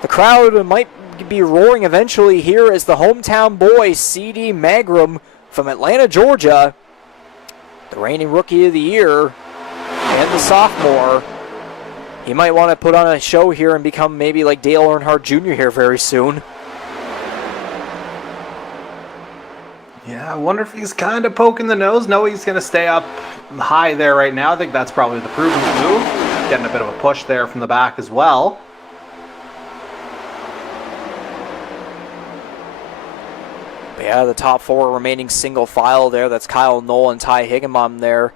The crowd might be roaring eventually here as the hometown boy, C.D. Magrum from Atlanta, Georgia, the reigning Rookie of the Year and the sophomore. He might want to put on a show here and become maybe like Dale Earnhardt Jr. here very soon. Yeah, I wonder if he's kind of poking the nose. No, he's going to stay up high there right now. I think that's probably the prudent move. Getting a bit of a push there from the back as well. But yeah, the top 4 remaining single file there. That's Kyle Knoll and Ty Higginbom there.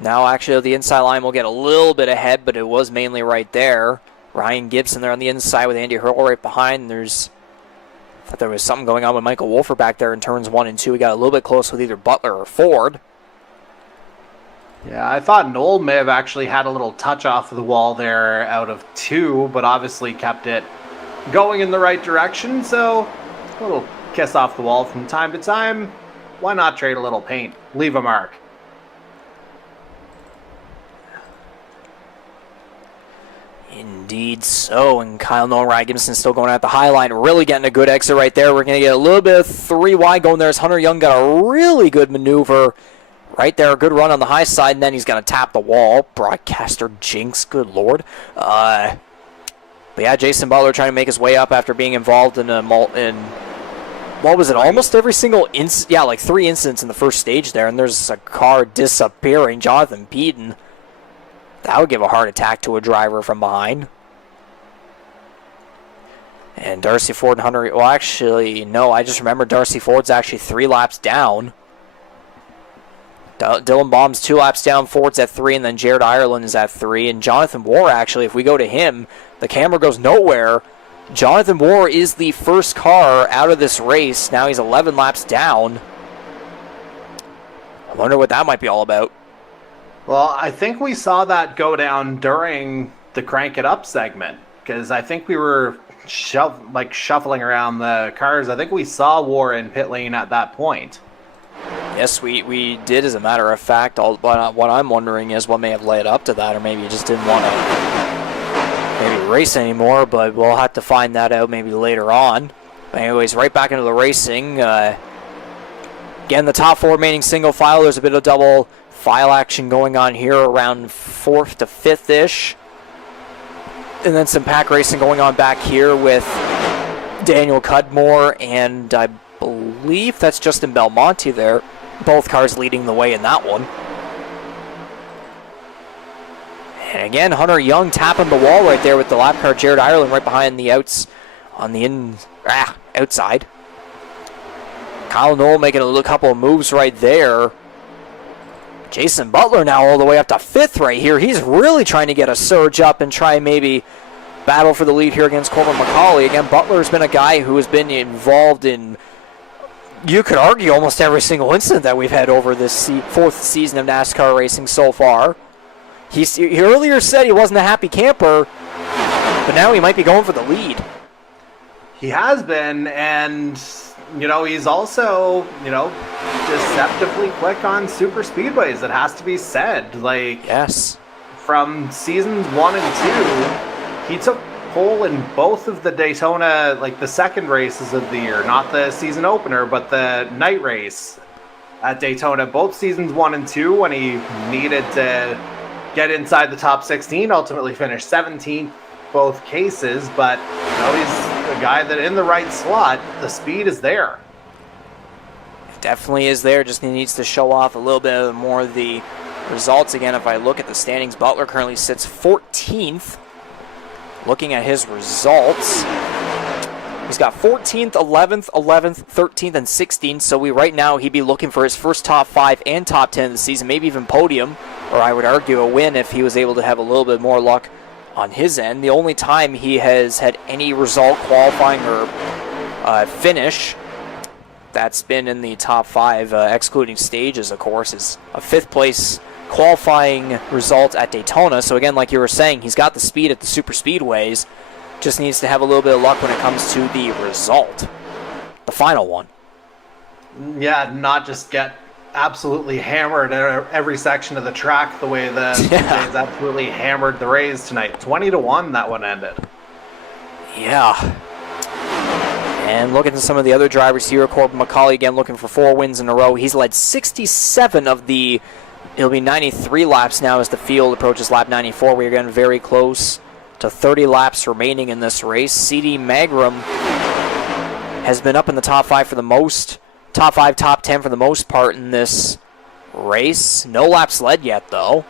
Now, actually, the inside line will get a little bit ahead, but it was mainly right there. Ryan Gibson there on the inside with Andy Hurl right behind. I thought there was something going on with Michael Wolfer back there in turns 1 and 2. He got a little bit close with either Butler or Ford. Yeah, I thought Knoll may have actually had a little touch off of the wall there out of 2, but obviously kept it going in the right direction. So, a little kiss off the wall from time to time. Why not trade a little paint? Leave a mark. Indeed so, and Kyle Knoll and Ryan Gibson still going at the high line, really getting a good exit right there. We're going to get a little bit of 3 wide going there as Hunter Young got a really good maneuver right there, a good run on the high side, and then he's going to tap the wall. Broadcaster jinx, good lord. But yeah, Jason Butler trying to make his way up after being involved in what was it, almost every single incident, yeah, like 3 incidents in the first stage there, and there's a car disappearing, Jonathan Peden. That would give a heart attack to a driver from behind. And Darcy Ford and Hunter... Well, actually, no. I just remember Darcy Ford's actually 3 laps down. Dylan Baum's 2 laps down. Ford's at 3, and then Jared Ireland is at 3. And Jonathan Moore, actually, if we go to him, the camera goes nowhere. Jonathan Moore is the first car out of this race. Now he's 11 laps down. I wonder what that might be all about. Well, I think we saw that go down during the Crank It Up segment, because I think we were shuffling around the cars. I think we saw War in pit lane at that point. Yes, we did, as a matter of fact. What I'm wondering is what may have led up to that, or maybe you just didn't want to maybe race anymore, but we'll have to find that out maybe later on. But anyways, right back into the racing. Again, the top 4 remaining single file. There's a bit of double file action going on here around 4th to 5th-ish. And then some pack racing going on back here with Daniel Cudmore, and I believe that's Justin Belmonte there. Both cars leading the way in that one. And again, Hunter Young tapping the wall right there with the lap car. Jared Ireland right behind the outside. Kyle Knoll making a couple of moves right there. Jason Butler now all the way up to 5th right here. He's really trying to get a surge up and try and maybe battle for the lead here against Corbin McCauley. Again, Butler's been a guy who has been involved in, you could argue, almost every single incident that we've had over this 4th season of NASCAR racing so far. He earlier said he wasn't a happy camper, but now he might be going for the lead. He has been, and he's also, deceptively quick on super speedways. It has to be said. Yes. From seasons 1 and 2, he took pole in both of the Daytona, the second races of the year, not the season opener, but the night race at Daytona. Both seasons 1 and 2, when he needed to get inside the top 16, ultimately finished 17th both cases, but he's a guy that in the right slot, the speed is there. Definitely is there, just needs to show off a little bit more of the results. Again, if I look at the standings, Butler currently sits 14th. Looking at his results, he's got 14th, 11th, 11th, 13th, and 16th, so right now he'd be looking for his first top 5 and top 10 of the season, maybe even podium, or I would argue a win if he was able to have a little bit more luck on his end. The only time he has had any result qualifying or finish that's been in the top 5, excluding stages, of course, is a 5th place qualifying results at Daytona. So again, like you were saying, he's got the speed at the super speedways. Just needs to have a little bit of luck when it comes to the result. The final one. Yeah, not just get absolutely hammered at every section of the track the way the Jays absolutely hammered the Rays tonight. 20-1 that one ended. Yeah. And looking at some of the other drivers here, Corbin McCauley again looking for 4 wins in a row. He's led 67 of the, it'll be 93 laps now as the field approaches lap 94. We're getting very close to 30 laps remaining in this race. CD Magram has been up in the top 5 for the most, top 5, top 10 for the most part in this race. No laps led yet, though.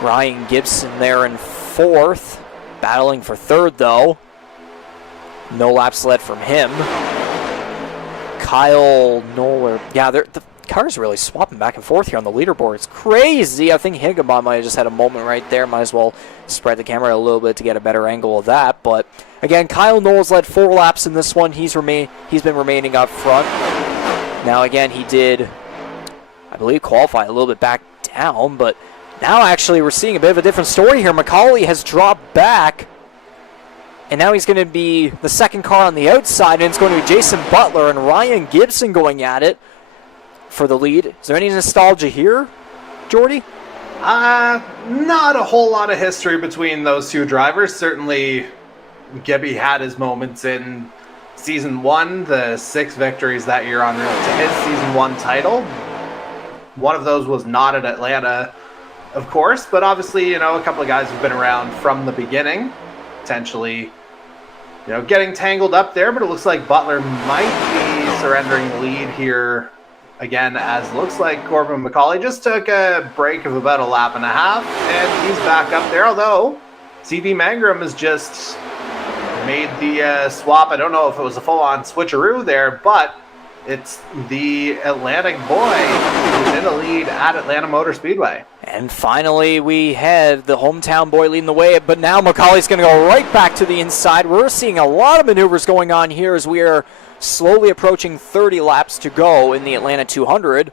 Ryan Gibson there in 4th, battling for 3rd, though. No laps led from him. Kyle Noller. Yeah, the cars really swapping back and forth here on the leaderboard. It's crazy. I think Higamon might have just had a moment right there. Might as well spread the camera a little bit to get a better angle of that. But again, Kyle Knowles led 4 laps in this one. He's been remaining up front. Now again, he did, I believe, qualify a little bit back down. But now actually we're seeing a bit of a different story here. McCauley has dropped back. And now he's going to be the second car on the outside, and it's going to be Jason Butler and Ryan Gibson going at it for the lead. Is there any nostalgia here, Jordy? Not a whole lot of history between those two drivers. Certainly, Gibby had his moments in Season 1, the 6 victories that year en route to his Season 1 title. One of those was not at Atlanta, of course, but obviously, a couple of guys have been around from the beginning, potentially getting tangled up there, but it looks like Butler might be surrendering the lead here again, as looks like Corbin McCauley just took a break of about a lap and a half, and he's back up there, although CD Mangrum has just made the swap. I don't know if it was a full-on switcheroo there, but it's the Atlantic boy who's in the lead at Atlanta Motor Speedway. And finally, we have the hometown boy leading the way, but now McCauley's going to go right back to the inside. We're seeing a lot of maneuvers going on here as we are slowly approaching 30 laps to go in the Atlanta 200.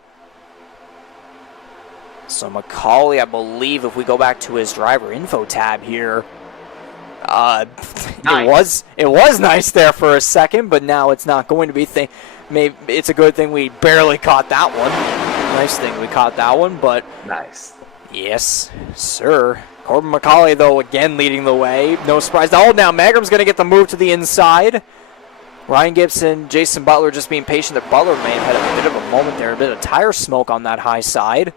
So McCauley, I believe, if we go back to his driver info tab here, nice. It was nice there for a second, but now it's not going to be. Maybe it's a good thing we barely caught that one. Nice thing we caught that one, but nice. Yes, sir. Corbin McCauley, though, again leading the way. No surprise. Oh, now Magram's going to get the move to the inside. Ryan Gibson, Jason Butler just being patient. That Butler may have had a bit of a moment there, a bit of tire smoke on that high side.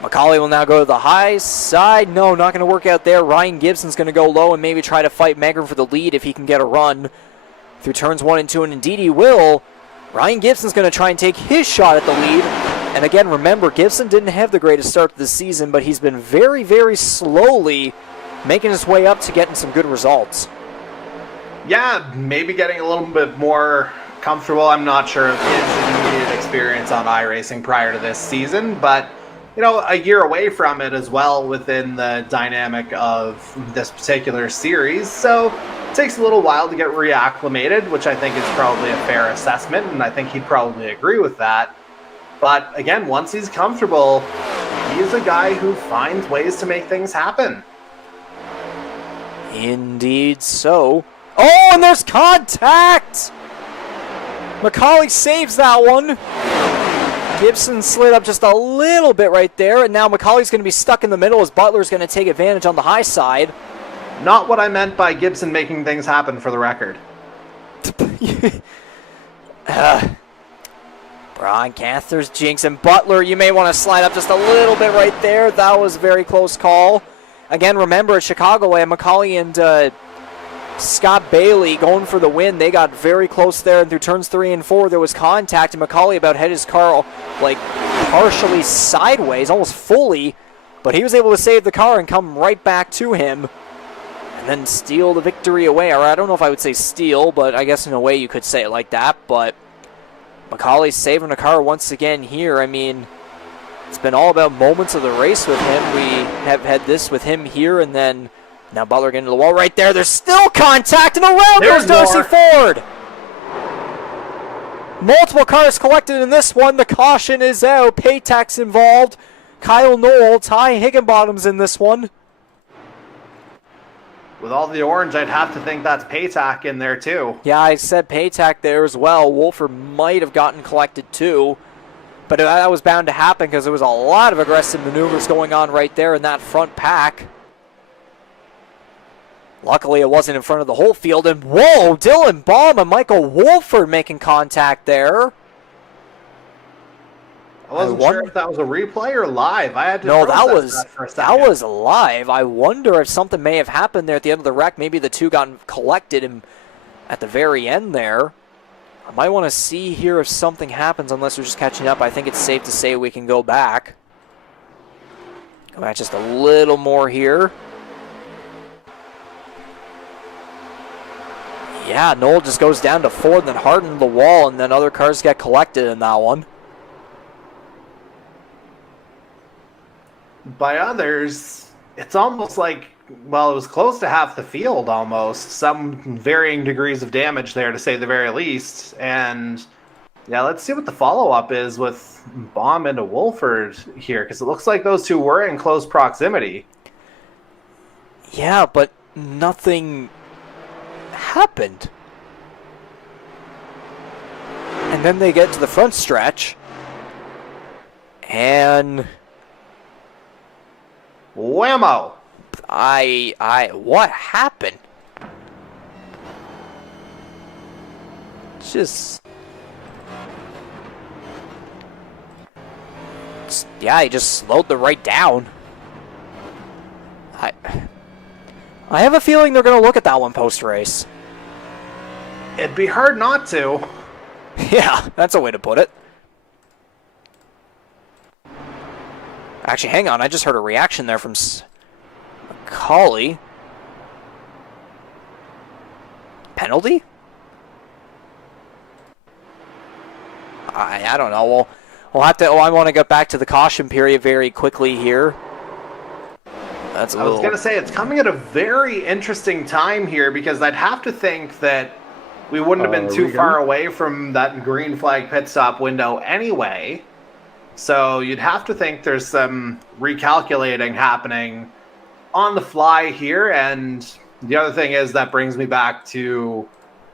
McCauley will now go to the high side. No, not going to work out there. Ryan Gibson's going to go low and maybe try to fight Magram for the lead if he can get a run through turns 1 and 2, and indeed he will. Ryan Gibson's going to try and take his shot at the lead. And again, remember, Gibson didn't have the greatest start to the season, but he's been very, very slowly making his way up to getting some good results. Yeah, maybe getting a little bit more comfortable. I'm not sure of his immediate experience on iRacing prior to this season, but a year away from it as well within the dynamic of this particular series. So it takes a little while to get reacclimated, which I think is probably a fair assessment, and I think he'd probably agree with that. But again, once he's comfortable, he's a guy who finds ways to make things happen. Indeed so. Oh, and there's contact! McCauley saves that one. Gibson slid up just a little bit right there, and now McCauley's going to be stuck in the middle as Butler's going to take advantage on the high side. Not what I meant by Gibson making things happen, for the record. Broadcasters jinx, and Butler, you may want to slide up just a little bit right there. That was a very close call. Again, remember at Chicagoland, McCauley and Scott Bailey going for the win. They got very close there, and through turns 3 and 4, there was contact, and McCauley about had his car partially sideways, almost fully, but he was able to save the car and come right back to him and then steal the victory away. Or I don't know if I would say steal, but I guess in a way you could say it like that. But McCauley's saving the car once again here. I mean, it's been all about moments of the race with him. We have had this with him here, and then now Butler getting to the wall right there. There's still contact, and around goes Darcy Ford. Multiple cars collected in this one. The caution is out. Paytack's involved. Kyle Knoll, Ty Higginbottom's in this one. With all the orange, I'd have to think that's Paytack in there too. Yeah, I said Paytack there as well. Wolfer might have gotten collected too. But that was bound to happen because there was a lot of aggressive maneuvers going on right there in that front pack. Luckily, it wasn't in front of the whole field. And whoa, Dylan Baum and Michael Wolford making contact there. I wasn't sure if that was a replay or live. I had to no, process that for a second. That was live. I wonder if something may have happened there at the end of the wreck. Maybe the two got collected at the very end there. I might want to see here if something happens unless we're just catching up. I think it's safe to say we can go back. Go back just a little more here. Yeah, Knoll just goes down to 4th and then hardened the wall, and then other cars get collected in that one. By others, it's almost like, well, it was close to half the field almost. Some varying degrees of damage there, to say the very least. And yeah, let's see what the follow-up is with Baum into Wolford here, because it looks like those two were in close proximity. Yeah, but nothing happened. And then they get to the front stretch, and whammo! What happened? Yeah, he just slowed the right down. I have a feeling they're going to look at that one post-race. It'd be hard not to. Yeah, that's a way to put it. Actually, hang on. I just heard a reaction there from Macaulay. Penalty? I don't know. We'll have to. Oh, I want to get back to the caution period very quickly here. I was going to say, it's coming at a very interesting time here, because I'd have to think that we wouldn't have been too far away from that green flag pit stop window anyway. So you'd have to think there's some recalculating happening on the fly here. And the other thing is, that brings me back to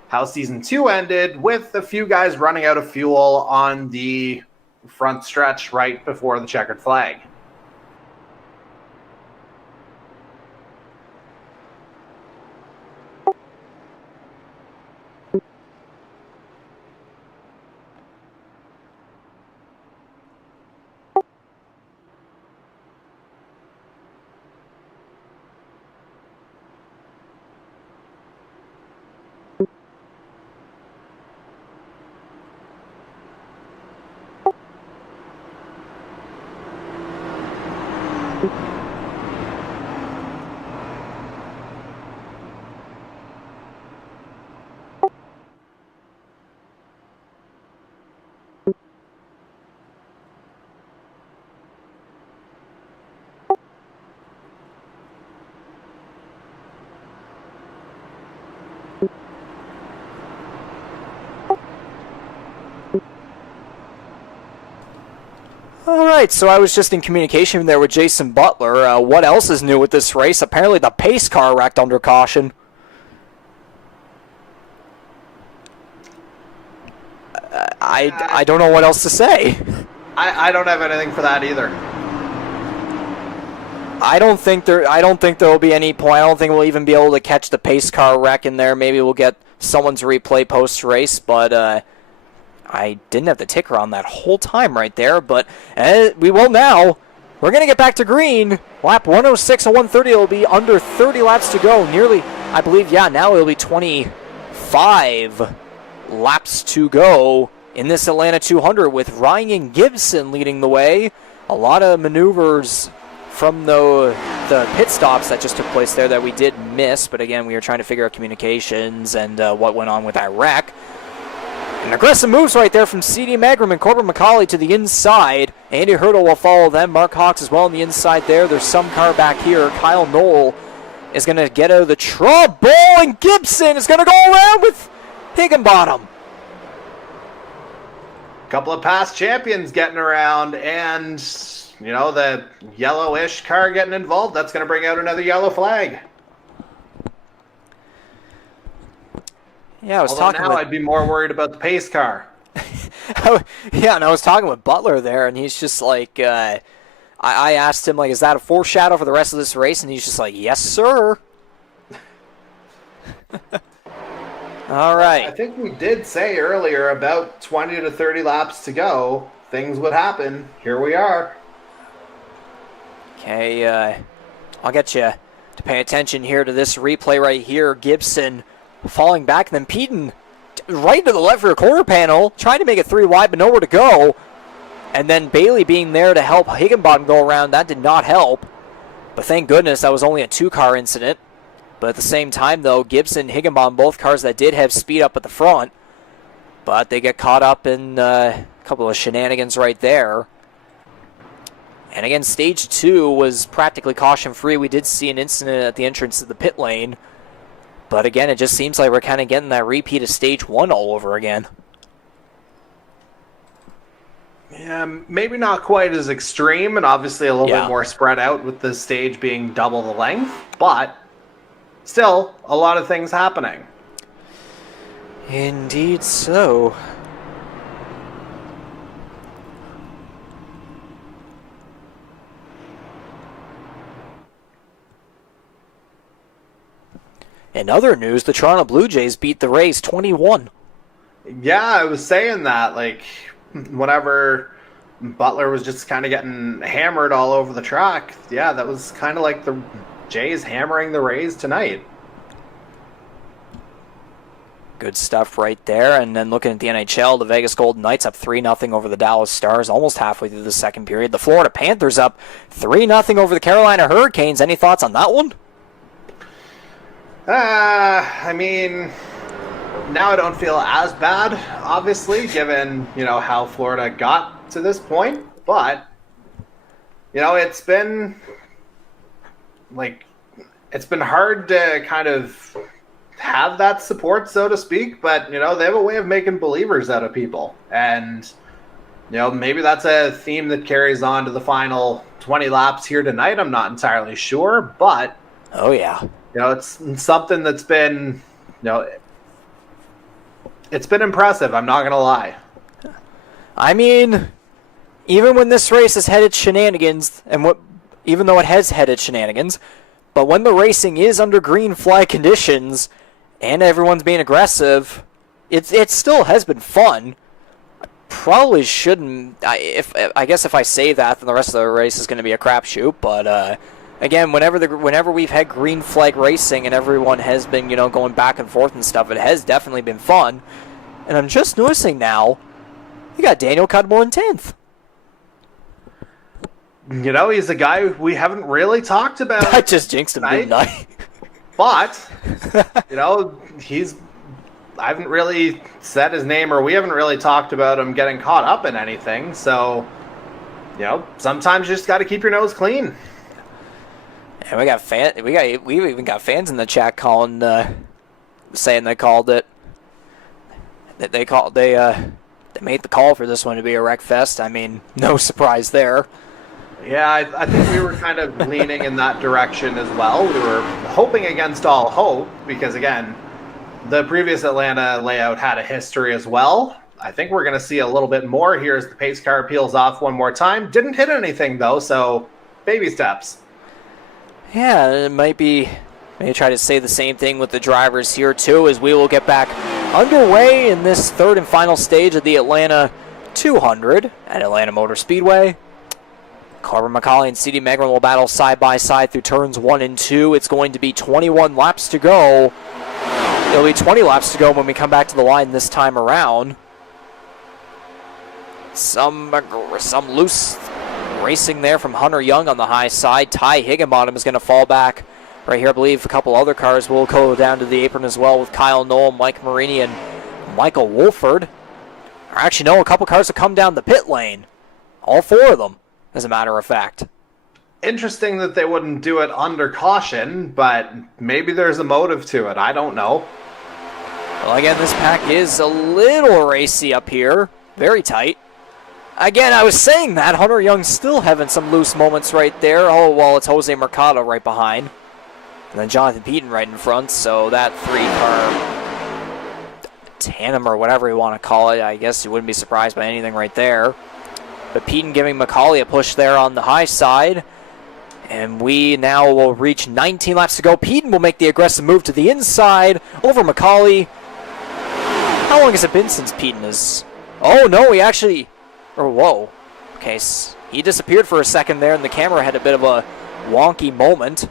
how Season 2 ended, with a few guys running out of fuel on the front stretch right before the checkered flag. All right, so I was just in communication there with Jason Butler. What else is new with this race? Apparently the pace car wrecked under caution. I don't know what else to say. I don't have anything for that either. I don't think there will be any point. I don't think we'll even be able to catch the pace car wreck in there. Maybe we'll get someone's replay post race, but I didn't have the ticker on that whole time right there, but we will now. We're going to get back to green. Lap 106 and 130. It'll be under 30 laps to go. Nearly, I believe, yeah, now it'll be 25 laps to go in this Atlanta 200 with Ryan Gibson leading the way. A lot of maneuvers from the pit stops that just took place there that we did miss, but again, we were trying to figure out communications and what went on with that wreck. And aggressive moves right there from C.D. Magram and Corbin McCauley to the inside. Andy Hurdle will follow them. Mark Hawks as well on the inside there. There's some car back here. Kyle Knoll is going to get out of the trouble, and Gibson is going to go around with Higginbottom. couple of past champions getting around, and the yellowish car getting involved. That's going to bring out another yellow flag. Yeah, I'd be more worried about the pace car. Yeah, and I was talking with Butler there, and he's just like, I asked him, like, is that a foreshadow for the rest of this race? And he's just like, yes, sir. All right. I think we did say earlier about 20 to 30 laps to go, things would happen. Here we are. Okay, I'll get you to pay attention here to this replay right here. Gibson falling back, and then Peden right to the left rear quarter panel, trying to make it 3 wide, but nowhere to go. And then Bailey being there to help Higginbottom go around, that did not help. But thank goodness that was only a 2-car incident. But at the same time, though, Gibson, Higginbottom, both cars that did have speed up at the front. But they get caught up in a couple of shenanigans right there. And again, stage 2 was practically caution-free. We did see an incident at the entrance to the pit lane. But again, it just seems like we're kind of getting that repeat of stage 1 all over again. Yeah, maybe not quite as extreme, and obviously a little bit more spread out with the stage being double the length, but still a lot of things happening. Indeed so. In other news, the Toronto Blue Jays beat the Rays 21. Yeah, I was saying that, like, whenever Butler was just kind of getting hammered all over the track, yeah, that was kind of like the Jays hammering the Rays tonight. Good stuff right there. And then looking at the NHL, the Vegas Golden Knights up 3-0 over the Dallas Stars almost halfway through the second period. The Florida Panthers up 3-0 over the Carolina Hurricanes. Any thoughts on that one? I mean, now I don't feel as bad, obviously, given, how Florida got to this point. But, it's been hard to kind of have that support, so to speak. But, they have a way of making believers out of people. And, maybe that's a theme that carries on to the final 20 laps here tonight. I'm not entirely sure. But, oh, yeah. It's something that's been, it's been impressive. I'm not going to lie. I mean, even when this race has headed shenanigans, even though it has headed shenanigans, but when the racing is under green flag conditions and everyone's being aggressive, it still has been fun. Probably shouldn't. I guess if I say that, then the rest of the race is going to be a crapshoot. But again, whenever we've had green flag racing and everyone has been going back and forth and stuff, it has definitely been fun. And I'm just noticing now, you got Daniel Cudmore in 10th. He's a guy we haven't really talked about. I just jinxed him, didn't I? But, I haven't really said his name, or we haven't really talked about him getting caught up in anything. So, sometimes you just got to keep your nose clean. And we even got fans in the chat calling, saying they called it. They made the call for this one to be a wreck fest. I mean, no surprise there. Yeah, I think we were kind of leaning in that direction as well. We were hoping against all hope because, again, the previous Atlanta layout had a history as well. I think we're going to see a little bit more here as the pace car peels off one more time. Didn't hit anything, though, so baby steps. Yeah, it might be. Maybe try to say the same thing with the drivers here, too, as we will get back underway in this third and final stage of the Atlanta 200 at Atlanta Motor Speedway. Carver McCauley and C.D. Megrin will battle side by side through turns 1 and 2. It's going to be 21 laps to go. It'll be 20 laps to go when we come back to the line this time around. Some loose racing there from Hunter Young on the high side. Ty Higginbottom is going to fall back right here. I believe a couple other cars will go down to the apron as well with Kyle Knoll, Mike Marini, and Michael Wolford. Or actually, no, a couple cars have come down the pit lane. All 4 of them, as a matter of fact. Interesting that they wouldn't do it under caution, but maybe there's a motive to it. I don't know. Well, again, this pack is a little racy up here. Very tight. Again, I was saying that. Hunter Young's still having some loose moments right there. Oh, well, it's Jose Mercado right behind. And then Jonathan Peden right in front. So that 3-car tandem or whatever you want to call it, I guess you wouldn't be surprised by anything right there. But Peden giving McCauley a push there on the high side. And we now will reach 19 laps to go. Peden will make the aggressive move to the inside over McCauley. How long has it been since Peden is... Oh, no, he actually... Or, whoa. Okay, he disappeared for a second there, and the camera had a bit of a wonky moment.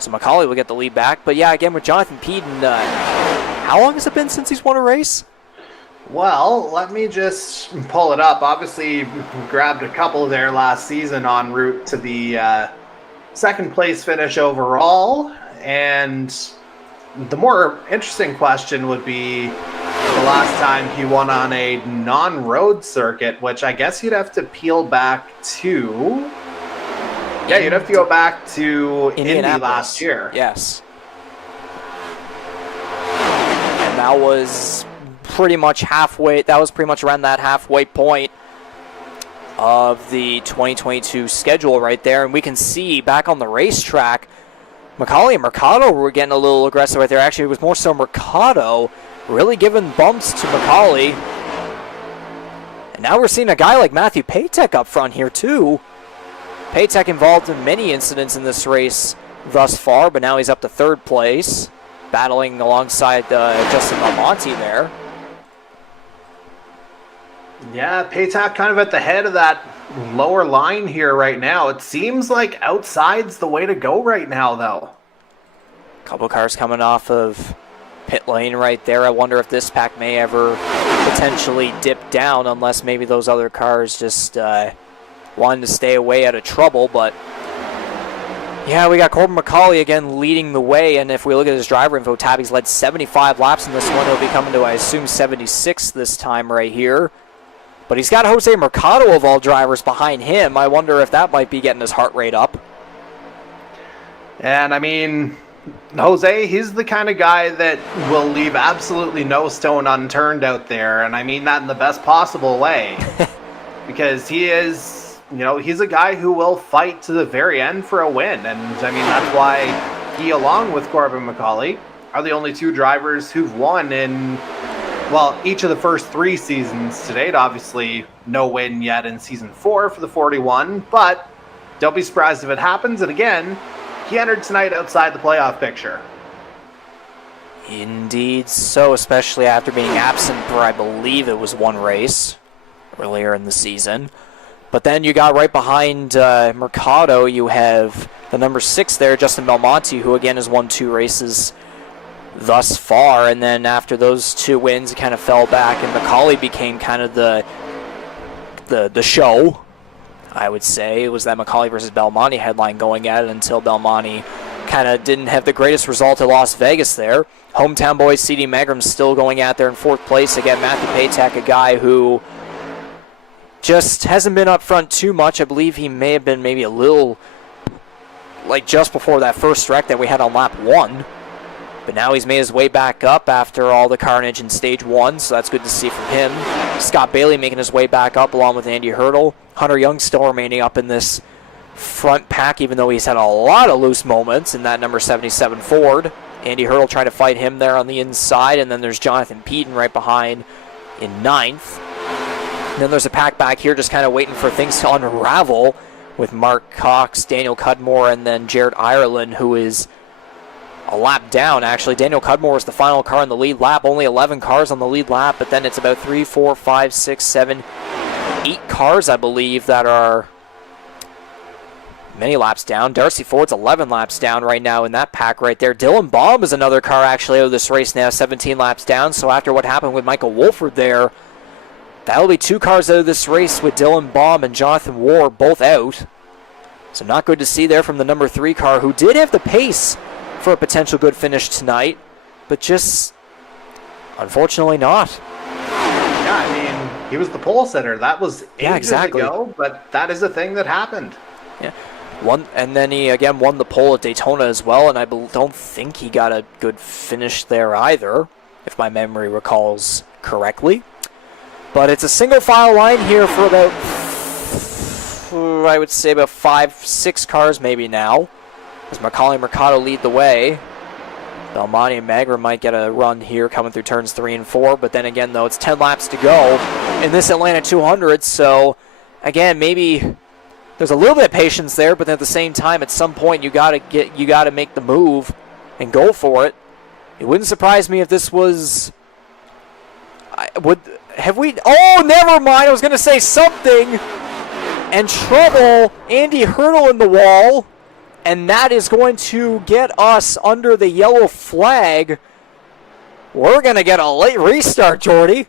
So McCauley will get the lead back. But, yeah, again, with Jonathan Peden, how long has it been since he's won a race? Well, let me just pull it up. Obviously, grabbed a couple there last season en route to the second place finish overall. And the more interesting question would be the last time he won on a non-road circuit, which I guess you'd have to peel back to... Yeah, you'd have to go back to Indy last year. Yes. And that was... pretty much halfway. That was pretty much around that halfway point of the 2022 schedule right there. And we can see back on the racetrack, McCauley and Mercado were getting a little aggressive right there. Actually, it was more so Mercado really giving bumps to McCauley. And now we're seeing a guy like Matthew Patek up front here too. Patek involved in many incidents in this race thus far, but now he's up to third place, battling alongside Justin Belmonte there. Yeah, Patak kind of at the head of that lower line here right now. It seems like outside's the way to go right now, though. Couple cars coming off of pit lane right there. I wonder if this pack may ever potentially dip down, unless maybe those other cars just wanted to stay away out of trouble. But yeah, we got Corbin McCauley again leading the way, and if we look at his driver info tab, he's led 75 laps in this one. He'll be coming to, I assume, 76 this time right here. But he's got Jose Mercado of all drivers behind him. I wonder if that might be getting his heart rate up. And I mean, Jose, he's the kind of guy that will leave absolutely no stone unturned out there. And I mean that in the best possible way. Because he is, he's a guy who will fight to the very end for a win. And I mean, that's why he, along with Corbin McCauley, are the only two drivers who've won in... Well, each of the first 3 seasons to date. Obviously, no win yet in Season 4 for the 41, but don't be surprised if it happens. And again, he entered tonight outside the playoff picture. Indeed so, especially after being absent for, I believe it was 1 race earlier in the season. But then you got right behind Mercado, you have the number 6 there, Justin Belmonte, who again has won 2 races thus far, and then after those 2 wins, it kind of fell back, and McCauley became kind of the show, I would say. It was that McCauley versus Belmonte headline going at it until Belmonte kind of didn't have the greatest result at Las Vegas there. Hometown boy C.D. Magram's still going out there in 4th place. Again, Matthew Patek, a guy who just hasn't been up front too much. I believe he may have been maybe a little, like just before that first wreck that we had on lap 1. But now he's made his way back up after all the carnage in stage 1, so that's good to see from him. Scott Bailey making his way back up along with Andy Hurdle. Hunter Young still remaining up in this front pack, even though he's had a lot of loose moments in that number 77 Ford. Andy Hurdle trying to fight him there on the inside, and then there's Jonathan Peden right behind in 9th. And then there's a pack back here just kind of waiting for things to unravel with Mark Cox, Daniel Cudmore, and then Jared Ireland, who is a lap down, actually. Daniel Cudmore is the final car in the lead lap. Only 11 cars on the lead lap, but then it's about 3, 4, 5, 6, 7, 8 cars, I believe, that are many laps down. Darcy Ford's 11 laps down right now in that pack right there. Dylan Baum is another car actually out of this race now, 17 laps down. So after what happened with Michael Wolford there, that'll be 2 cars out of this race with Dylan Baum and Jonathan Ward both out. So not good to see there from the number 3 car, who did have the pace for a potential good finish tonight, but just unfortunately not. Yeah, I mean, he was the pole sitter. That was ages ago, but that is a thing that happened. Yeah, and then he again won the pole at Daytona as well, and I don't think he got a good finish there either, if my memory recalls correctly. But it's a single file line here for about, I would say about 5-6 cars maybe now. As Macaulay and Mercado lead the way. Belmonte and Magra might get a run here coming through turns 3 and 4. But then again, though, it's 10 laps to go in this Atlanta 200. So, again, maybe there's a little bit of patience there. But then at the same time, at some point, you gotta make the move and go for it. It wouldn't surprise me if this was... Oh, never mind. I was going to say something. And trouble. Andy Hurdle in the wall. And that is going to get us under the yellow flag. We're going to get a late restart, Jordy.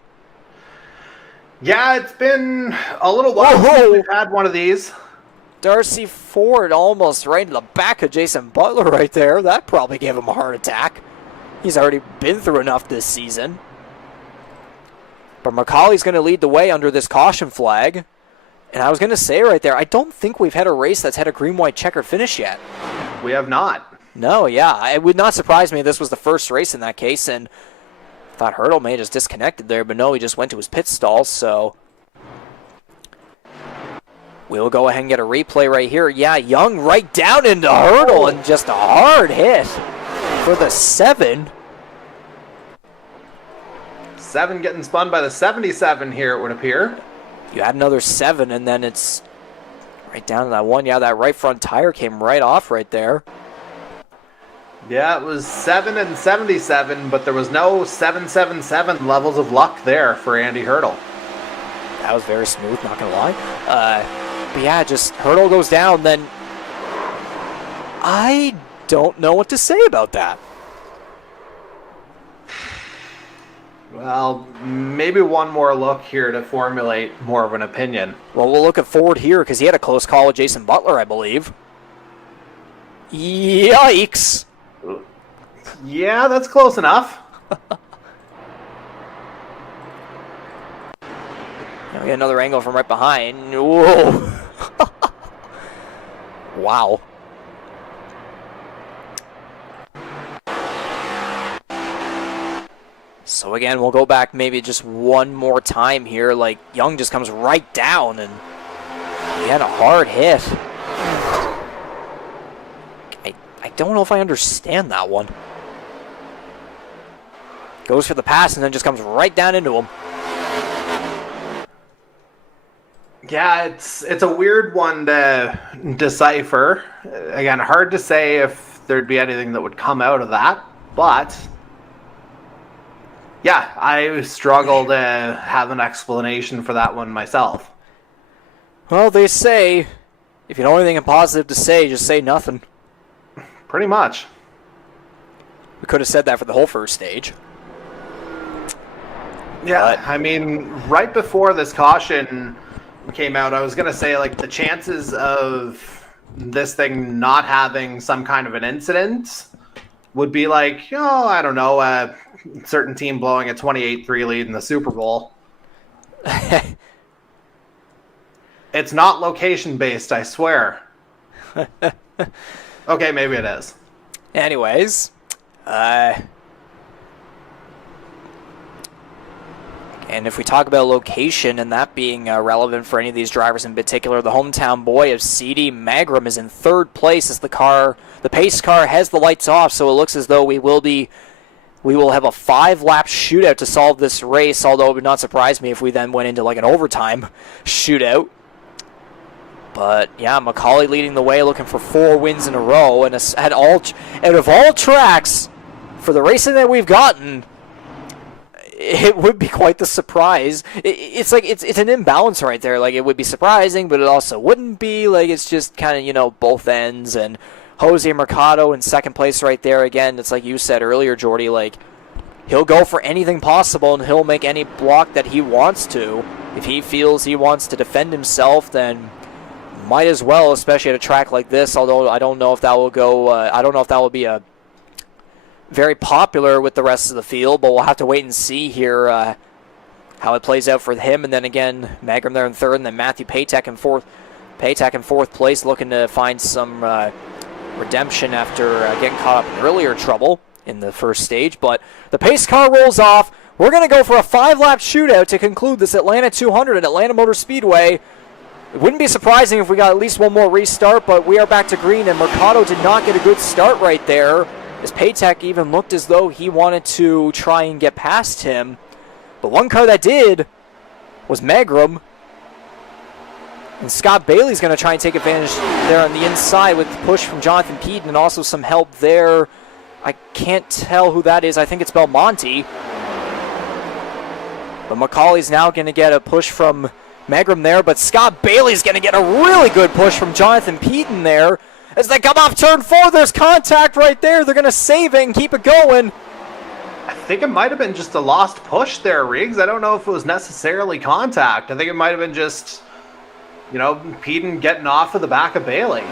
Yeah, it's been a little while since we've had one of these. Darcy Ford almost right in the back of Jason Butler right there. That probably gave him a heart attack. He's already been through enough this season. But Macaulay's going to lead the way under this caution flag. And I was going to say right there, I don't think we've had a race that's had a green-white checkered finish yet. We have not. No, yeah. It would not surprise me if this was the first race in that case. And I thought Hurdle may have just disconnected there, but no, he just went to his pit stall. So we'll go ahead and get a replay right here. Yeah, Young right down into Hurdle and just a hard hit for the 7. 7 getting spun by the 77 here, it would appear. You add another 7, and then it's right down to that 1. Yeah, that right front tire came right off right there. Yeah, it was 7 and 77, but there was no 777 levels of luck there for Andy Hurdle. That was very smooth, not going to lie. But yeah, just Hurdle goes down, then I don't know what to say about that. Well, maybe one more look here to formulate more of an opinion. Well, we'll look at Ford here because he had a close call with Jason Butler, I believe. Yikes. Yeah, that's close enough. Now we get another angle from right behind. Whoa. Wow. So again, we'll go back maybe just one more time here. Like, Young just comes right down, and he had a hard hit. I don't know if I understand that one. Goes for the pass and then just comes right down into him. Yeah, it's a weird one to decipher. Again, hard to say if there'd be anything that would come out of that, but yeah, I struggle to have an explanation for that one myself. Well, they say, if you know anything positive to say, just say nothing. Pretty much. We could have said that for the whole first stage. Yeah, I mean, right before this caution came out, I was going to say, like, the chances of this thing not having some kind of an incident would be like, oh, I don't know, a certain team blowing a 28-3 lead in the Super Bowl. It's not location-based, I swear. Okay, maybe it is. Anyways, and if we talk about location and that being relevant for any of these drivers in particular, the hometown boy of CD Magram is in third place as the pace car has the lights off, so it looks as though we will have a 5-lap shootout to solve this race, although it would not surprise me if we then went into like an overtime shootout. But yeah, Macaulay leading the way, looking for 4 wins in a row, and out of all tracks for the racing that we've gotten, it would be quite the surprise. It's like it's an imbalance right there. Like, it would be surprising, but it also wouldn't be. Like, it's just kind of both ends. And Jose Mercado in second place right there again. It's like you said earlier, Jordy. Like, he'll go for anything possible and he'll make any block that he wants to. If he feels he wants to defend himself, then might as well, especially at a track like this. Although I don't know if that will go. I don't know if that will be a very popular with the rest of the field, but we'll have to wait and see here how it plays out for him. And then again, Magram there in third, and then Matthew Patek in fourth. Patek in fourth place, looking to find some redemption after getting caught up in earlier trouble in the first stage. But the pace car rolls off. We're going to go for a 5-lap shootout to conclude this Atlanta 200 at Atlanta Motor Speedway. It wouldn't be surprising if we got at least one more restart, but we are back to green, and Mercado did not get a good start right there, as Paytech even looked as though he wanted to try and get past him. But one car that did was Magram. And Scott Bailey's going to try and take advantage there on the inside with the push from Jonathan Peden and also some help there. I can't tell who that is. I think it's Belmonte. But McCauley's now going to get a push from Magram there, but Scott Bailey's going to get a really good push from Jonathan Peden there. As they come off turn 4, there's contact right there. They're going to save it and keep it going. I think it might have been just a lost push there, Riggs. I don't know if it was necessarily contact. I think it might have been just, you know, Peden getting off of the back of Bailey.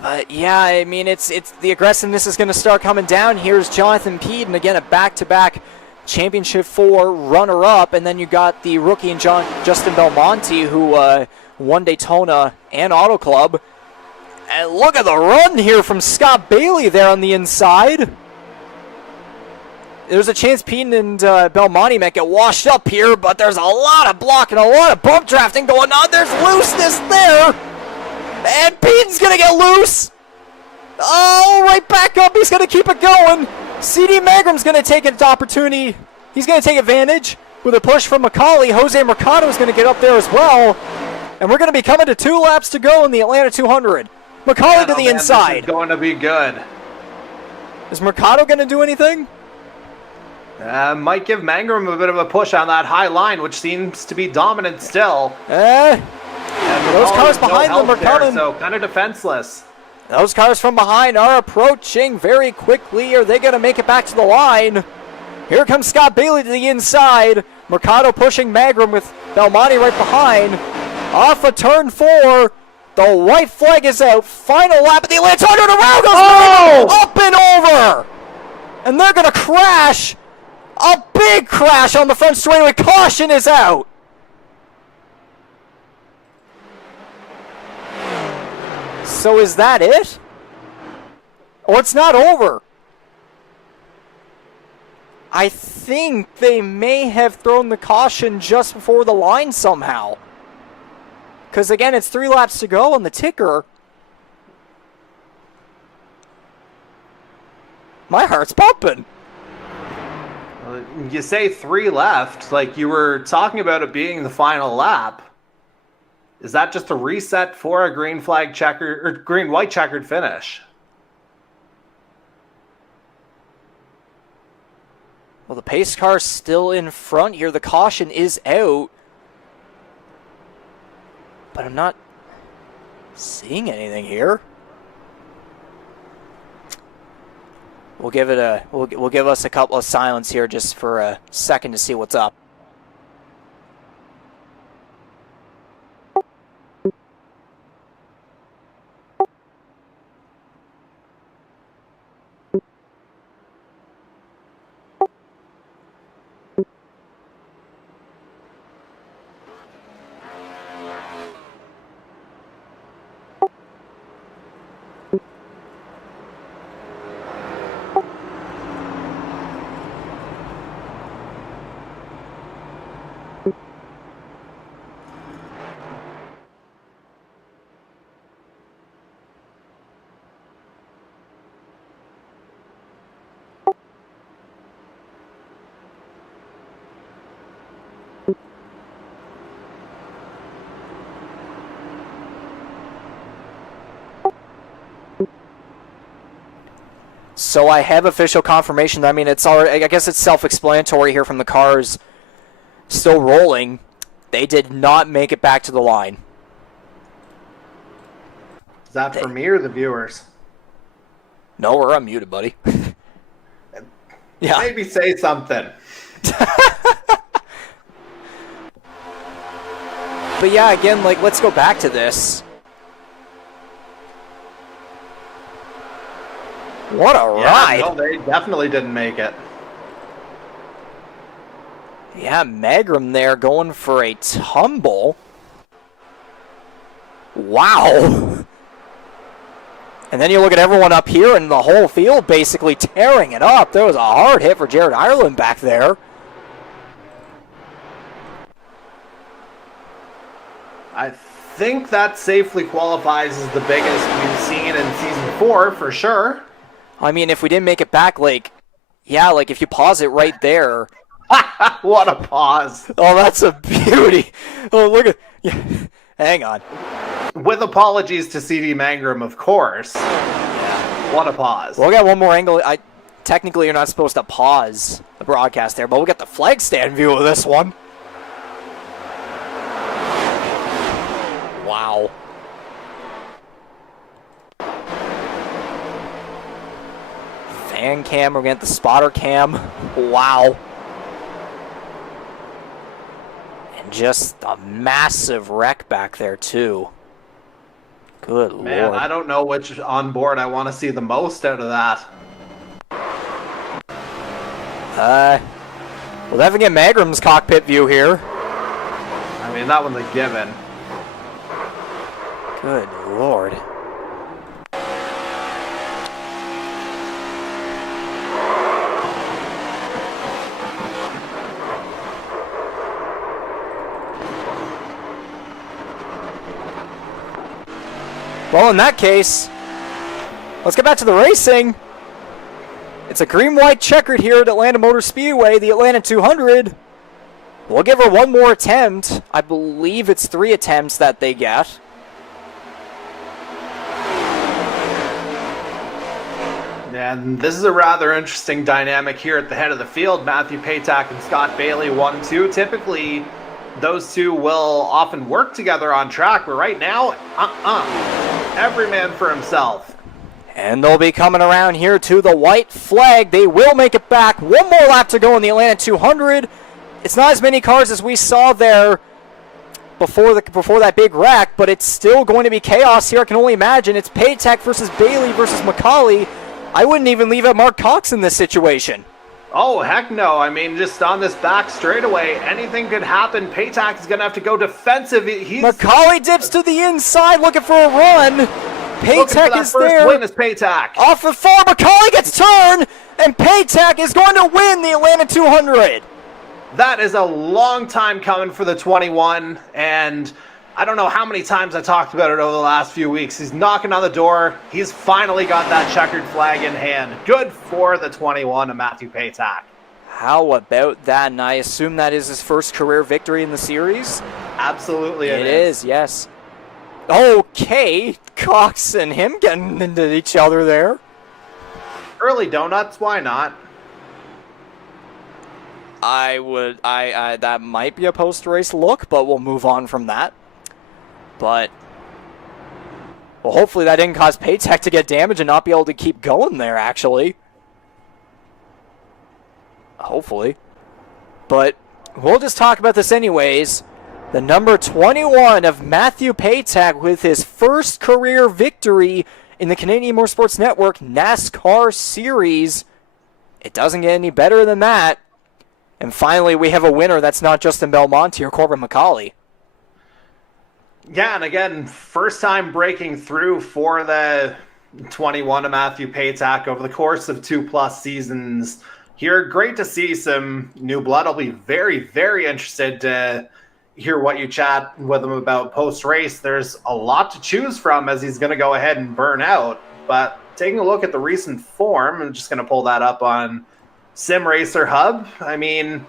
But yeah, I mean, it's the aggressiveness is going to start coming down. Here's Jonathan Peden, again, a back-to-back Championship 4 runner-up, and then you got the rookie and Justin Belmonte, who won Daytona and Auto Club. And look at the run here from Scott Bailey there on the inside. There's a chance Peden and Belmonte might get washed up here, but there's a lot of blocking, a lot of bump drafting going on. There's looseness there. And Peden's going to get loose. Oh, right back up. He's going to keep it going. CD Magram's going to take an opportunity. He's going to take advantage with a push from McCauley. Jose Mercado is going to get up there as well. And we're going to be coming to 2 laps to go in the Atlanta 200. McCauley to the inside. This is going to be good. Is Mercado going to do anything? Might give Magram a bit of a push on that high line, which seems to be dominant still. Those cars behind them are coming. So kind of defenseless. Those cars from behind are approaching very quickly. Are they going to make it back to the line? Here comes Scott Bailey to the inside. Mercado pushing Magram with Belmonte right behind. Off of turn 4. The white flag is out. Final lap of the Atlanta 200. Around goes up and over. And they're going to crash. A big crash on the front straightaway. Caution is out. So is that it? Or it's not over? I think they may have thrown the caution just before the line somehow. Because again, it's 3 laps to go on the ticker. My heart's pumping. You say 3 left, like you were talking about it being the final lap. Is that just a reset for a green flag checker or green white checkered finish? Well, the pace car's still in front here. The caution is out. But I'm not seeing anything here. We'll give it a we'll give us a couple of silence here just for a second to see what's up. So I have official confirmation. I mean, it's already, I guess it's self-explanatory here from the cars still rolling. They did not make it back to the line. Is that for me or the viewers? No, we're unmuted, buddy. Yeah. Maybe say something. But yeah, again, like, let's go back to this. What a ride. No, they definitely didn't make it. Yeah, Magram there going for a tumble. Wow. And then you look at everyone up here and the whole field basically tearing it up. There was a hard hit for Jared Ireland back there. I think that safely qualifies as the biggest we've seen in Season 4, for sure. I mean, if we didn't make it back, like, yeah, like if you pause it right there. What a pause. Oh, that's a beauty. Oh, look at, yeah. Hang on. With apologies to CD Mangrum, of course. Yeah. What a pause. We'll get one more angle. Technically, you're not supposed to pause the broadcast there, but we'll get the flag stand view of this one. Wow. Fan cam, we're going to get the spotter cam. Wow. And just a massive wreck back there, too. Good Man, Lord. I don't know which onboard I want to see the most out of that. We'll definitely get Magrum's cockpit view here. I mean, that one's a given. Good Lord. Well, in that case, let's get back to the racing. It's a green-white checkered here at Atlanta Motor Speedway, the Atlanta 200. We'll give her one more attempt. I believe it's 3 attempts that they get. And this is a rather interesting dynamic here at the head of the field. Matthew Patak and Scott Bailey, 1-2. Typically, those two will often work together on track, but right now, every man for himself. And they'll be coming around here to the white flag. They will make it back. One more lap to go in the Atlanta 200. It's not as many cars as we saw there before that big wreck, but it's still going to be chaos here. I can only imagine. It's Patak versus Bailey versus McCauley. I wouldn't even leave out Mark Cox in this situation. Oh, heck no. I mean, just on this back straightaway, anything could happen. Patak is going to have to go defensive. McCauley dips to the inside looking for a run. Patak is there. Win is Patak. Off the 4, McCauley gets turned, and Patak is going to win the Atlanta 200. That is a long time coming for the 21, and I don't know how many times I talked about it over the last few weeks. He's knocking on the door. He's finally got that checkered flag in hand. Good for the 21 of Matthew Patak. How about that? And I assume that is his first career victory in the series? Absolutely it is, yes. Okay, Cox and him getting into each other there. Early donuts, why not? That might be a post-race look, but we'll move on from that. But, well, hopefully that didn't cause Patak to get damaged and not be able to keep going there, actually. Hopefully. But we'll just talk about this anyways. The number 21 of Matthew Patak with his first career victory in the Canadian Motorsports Network NASCAR Series. It doesn't get any better than that. And finally, we have a winner that's not Justin Belmonte or Corbin McCauley. Yeah, and again, first time breaking through for the 21 of Matthew Patak over the course of 2+ seasons. Here, great to see some new blood. I'll be very, very interested to hear what you chat with him about post-race. There's a lot to choose from as he's going to go ahead and burn out. But taking a look at the recent form, I'm just going to pull that up on Sim Racer Hub. I mean,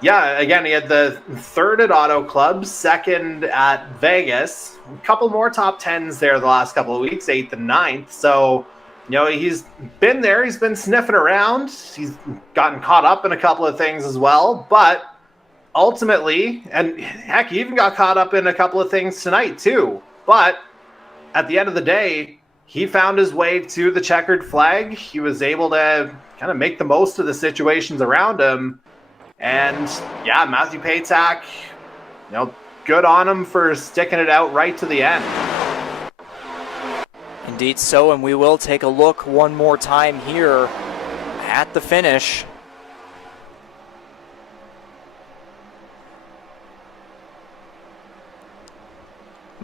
yeah, again, he had the 3rd at Auto Club, 2nd at Vegas. A couple more top 10s there the last couple of weeks, 8th and 9th. So, you know, he's been there. He's been sniffing around. He's gotten caught up in a couple of things as well. But ultimately, and heck, he even got caught up in a couple of things tonight too. But at the end of the day, he found his way to the checkered flag. He was able to kind of make the most of the situations around him. And yeah, Matthew Patak, you know, good on him for sticking it out right to the end. Indeed so, and we will take a look one more time here at the finish.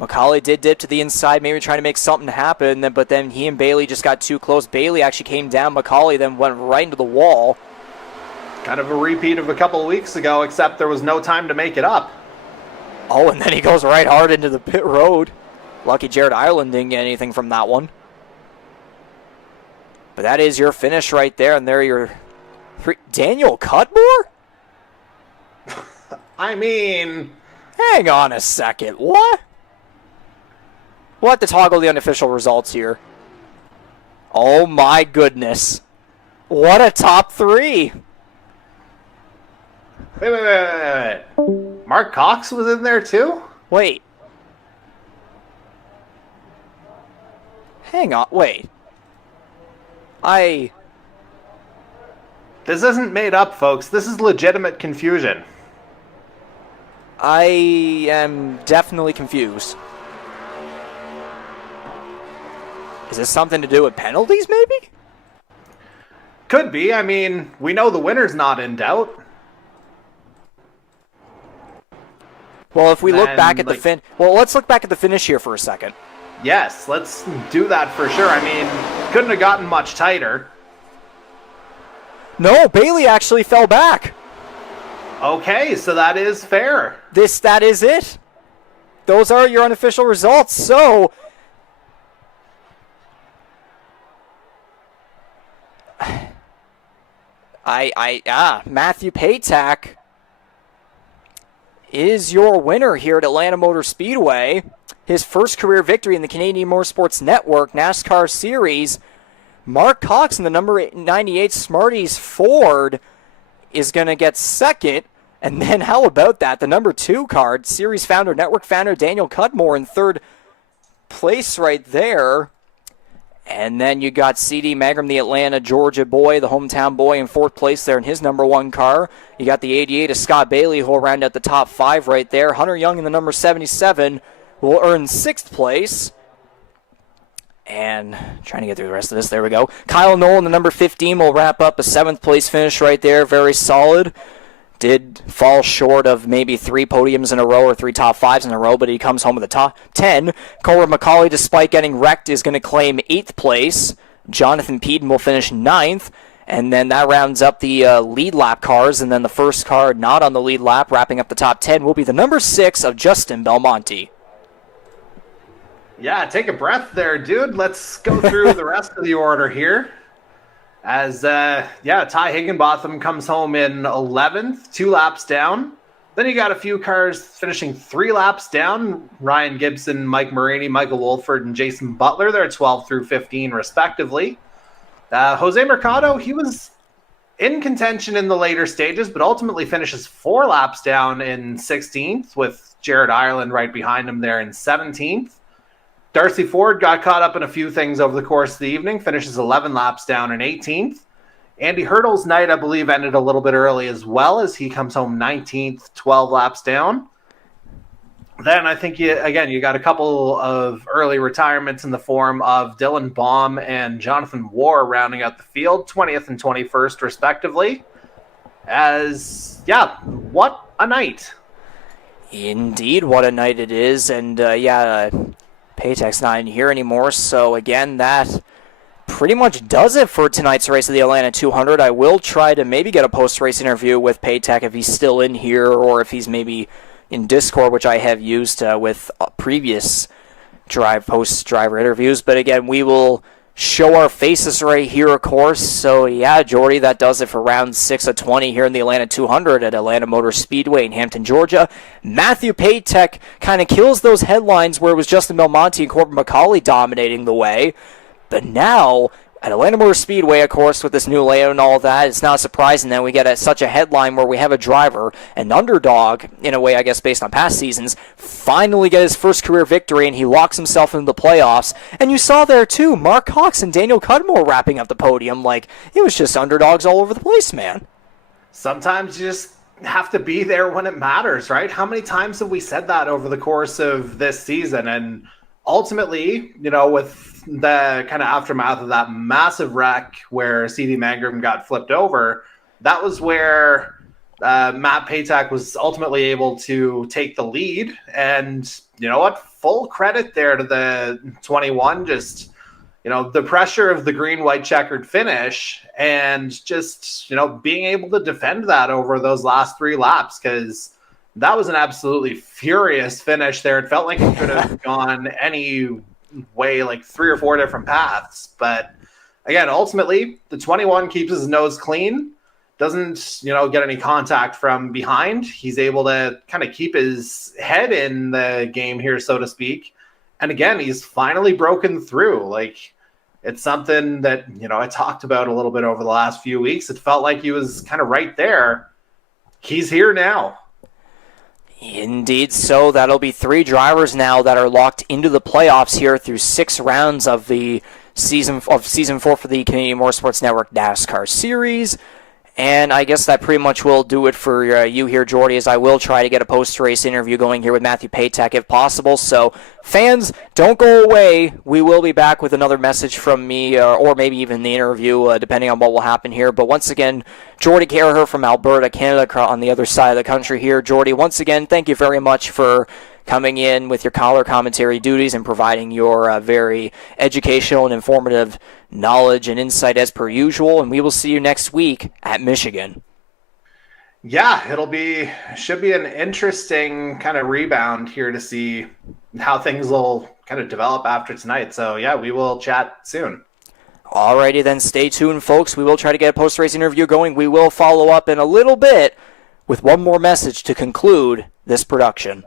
McCauley did dip to the inside, maybe trying to make something happen, but then he and Bailey just got too close. Bailey actually came down. McCauley then went right into the wall. Kind of a repeat of a couple of weeks ago, except there was no time to make it up. Oh, and then he goes right hard into the pit road. Lucky Jared Ireland didn't get anything from that one. But that is your finish right there, and there your three. Daniel Cudmore? I mean... Hang on a second. What? We'll have to toggle the unofficial results here. Oh my goodness. What a top three. Wait. Mark Cox was in there too? Wait. Hang on. Wait. This isn't made up, folks. This is legitimate confusion. I am definitely confused. Is this something to do with penalties, maybe? Could be. I mean, we know the winner's not in doubt. Well, if we look back at the let's look back at the finish here for a second. Yes, let's do that for sure. I mean, couldn't have gotten much tighter. No, Bailey actually fell back. Okay, so that is fair. That is it. Those are your unofficial results. So Matthew Paytak is your winner here at Atlanta Motor Speedway. His first career victory in the Canadian Motorsports Network NASCAR Series. Mark Cox in the number 98 Smarties Ford is going to get second. And then how about that? The number 2 card, series founder, network founder Daniel Cudmore in third place right there. And then you got C.D. Magram, the Atlanta, Georgia boy, the hometown boy, in fourth place there in his number 1 car. You got the 88 of Scott Bailey, who will round out the top 5 right there. Hunter Young in the number 77 will earn 6th place. And trying to get through the rest of this. There we go. Kyle Knoll in the number 15 will wrap up a 7th place finish right there. Very solid. Did fall short of maybe 3 podiums in a row or 3 top 5s in a row, but he comes home with the top 10. Corbin McCauley, despite getting wrecked, is going to claim 8th place. Jonathan Peden will finish 9th. And then that rounds up the lead lap cars. And then the first car not on the lead lap, wrapping up the top 10, will be the number 6 of Justin Belmonte. Yeah, take a breath there, dude. Let's go through the rest of the order here. As, Ty Higginbotham comes home in 11th, 2 laps down. Then you got a few cars finishing 3 laps down. Ryan Gibson, Mike Marini, Michael Wolford, and Jason Butler. They're 12 through 15, respectively. Jose Mercado, he was in contention in the later stages, but ultimately finishes 4 laps down in 16th, with Jared Ireland right behind him there in 17th. Darcy Ford got caught up in a few things over the course of the evening, finishes 11 laps down in 18th. Andy Hurdle's night, I believe, ended a little bit early as well, as he comes home 19th, 12 laps down. Then I think, you got a couple of early retirements in the form of Dylan Baum and Jonathan War rounding out the field, 20th and 21st, respectively. What a night. Indeed, what a night it is. And, Paytak's not in here anymore, so again, that pretty much does it for tonight's race of the Atlanta 200. I will try to maybe get a post-race interview with Paytak if he's still in here, or if he's maybe in Discord, which I have used with previous post-driver interviews. But again, we will show our faces right here, of course. So yeah, Jordy, that does it for round 6 of 20 here in the Atlanta 200 at Atlanta Motor Speedway in Hampton, Georgia. Matthew Paytak kind of kills those headlines where it was Justin Belmonte and Corbin McCauley dominating the way. But now, at Atlanta Motor Speedway, of course, with this new layout and all that, it's not surprising that we get such a headline where we have a driver, an underdog, in a way, I guess, based on past seasons, finally get his first career victory, and he locks himself into the playoffs. And you saw there, too, Mark Cox and Daniel Cudmore wrapping up the podium. Like, it was just underdogs all over the place, man. Sometimes you just have to be there when it matters, right? How many times have we said that over the course of this season? And ultimately, with the kind of aftermath of that massive wreck where C.D. Mangrum got flipped over, that was where Matt Patak was ultimately able to take the lead. And you know what? Full credit there to the 21. Just, the pressure of the green, white checkered finish and just, being able to defend that over those last 3 laps, because that was an absolutely furious finish there. It felt like it could have gone any way, like 3 or 4 different paths. But again, ultimately, the 21 keeps his nose clean, doesn't, get any contact from behind. He's able to kind of keep his head in the game here, so to speak. And again, he's finally broken through. Like, it's something that, I talked about a little bit over the last few weeks. It felt like he was kind of right there. He's here now. Indeed so. That'll be 3 drivers now that are locked into the playoffs here through 6 rounds of the season 4 for the Canadian Motorsports Network NASCAR Series. And I guess that pretty much will do it for you here, Jordy, as I will try to get a post-race interview going here with Matthew Patak if possible. So, fans, don't go away. We will be back with another message from me, or maybe even the interview, depending on what will happen here. But once again, Jordy Carraher from Alberta, Canada, on the other side of the country here. Jordy, once again, thank you very much for coming in with your color commentary duties and providing your very educational and informative knowledge and insight as per usual. And we will see you next week at Michigan. Yeah, should be an interesting kind of rebound here to see how things will kind of develop after tonight. So yeah, we will chat soon. Alrighty then, stay tuned, folks. We will try to get a post-race interview going. We will follow up in a little bit with one more message to conclude this production.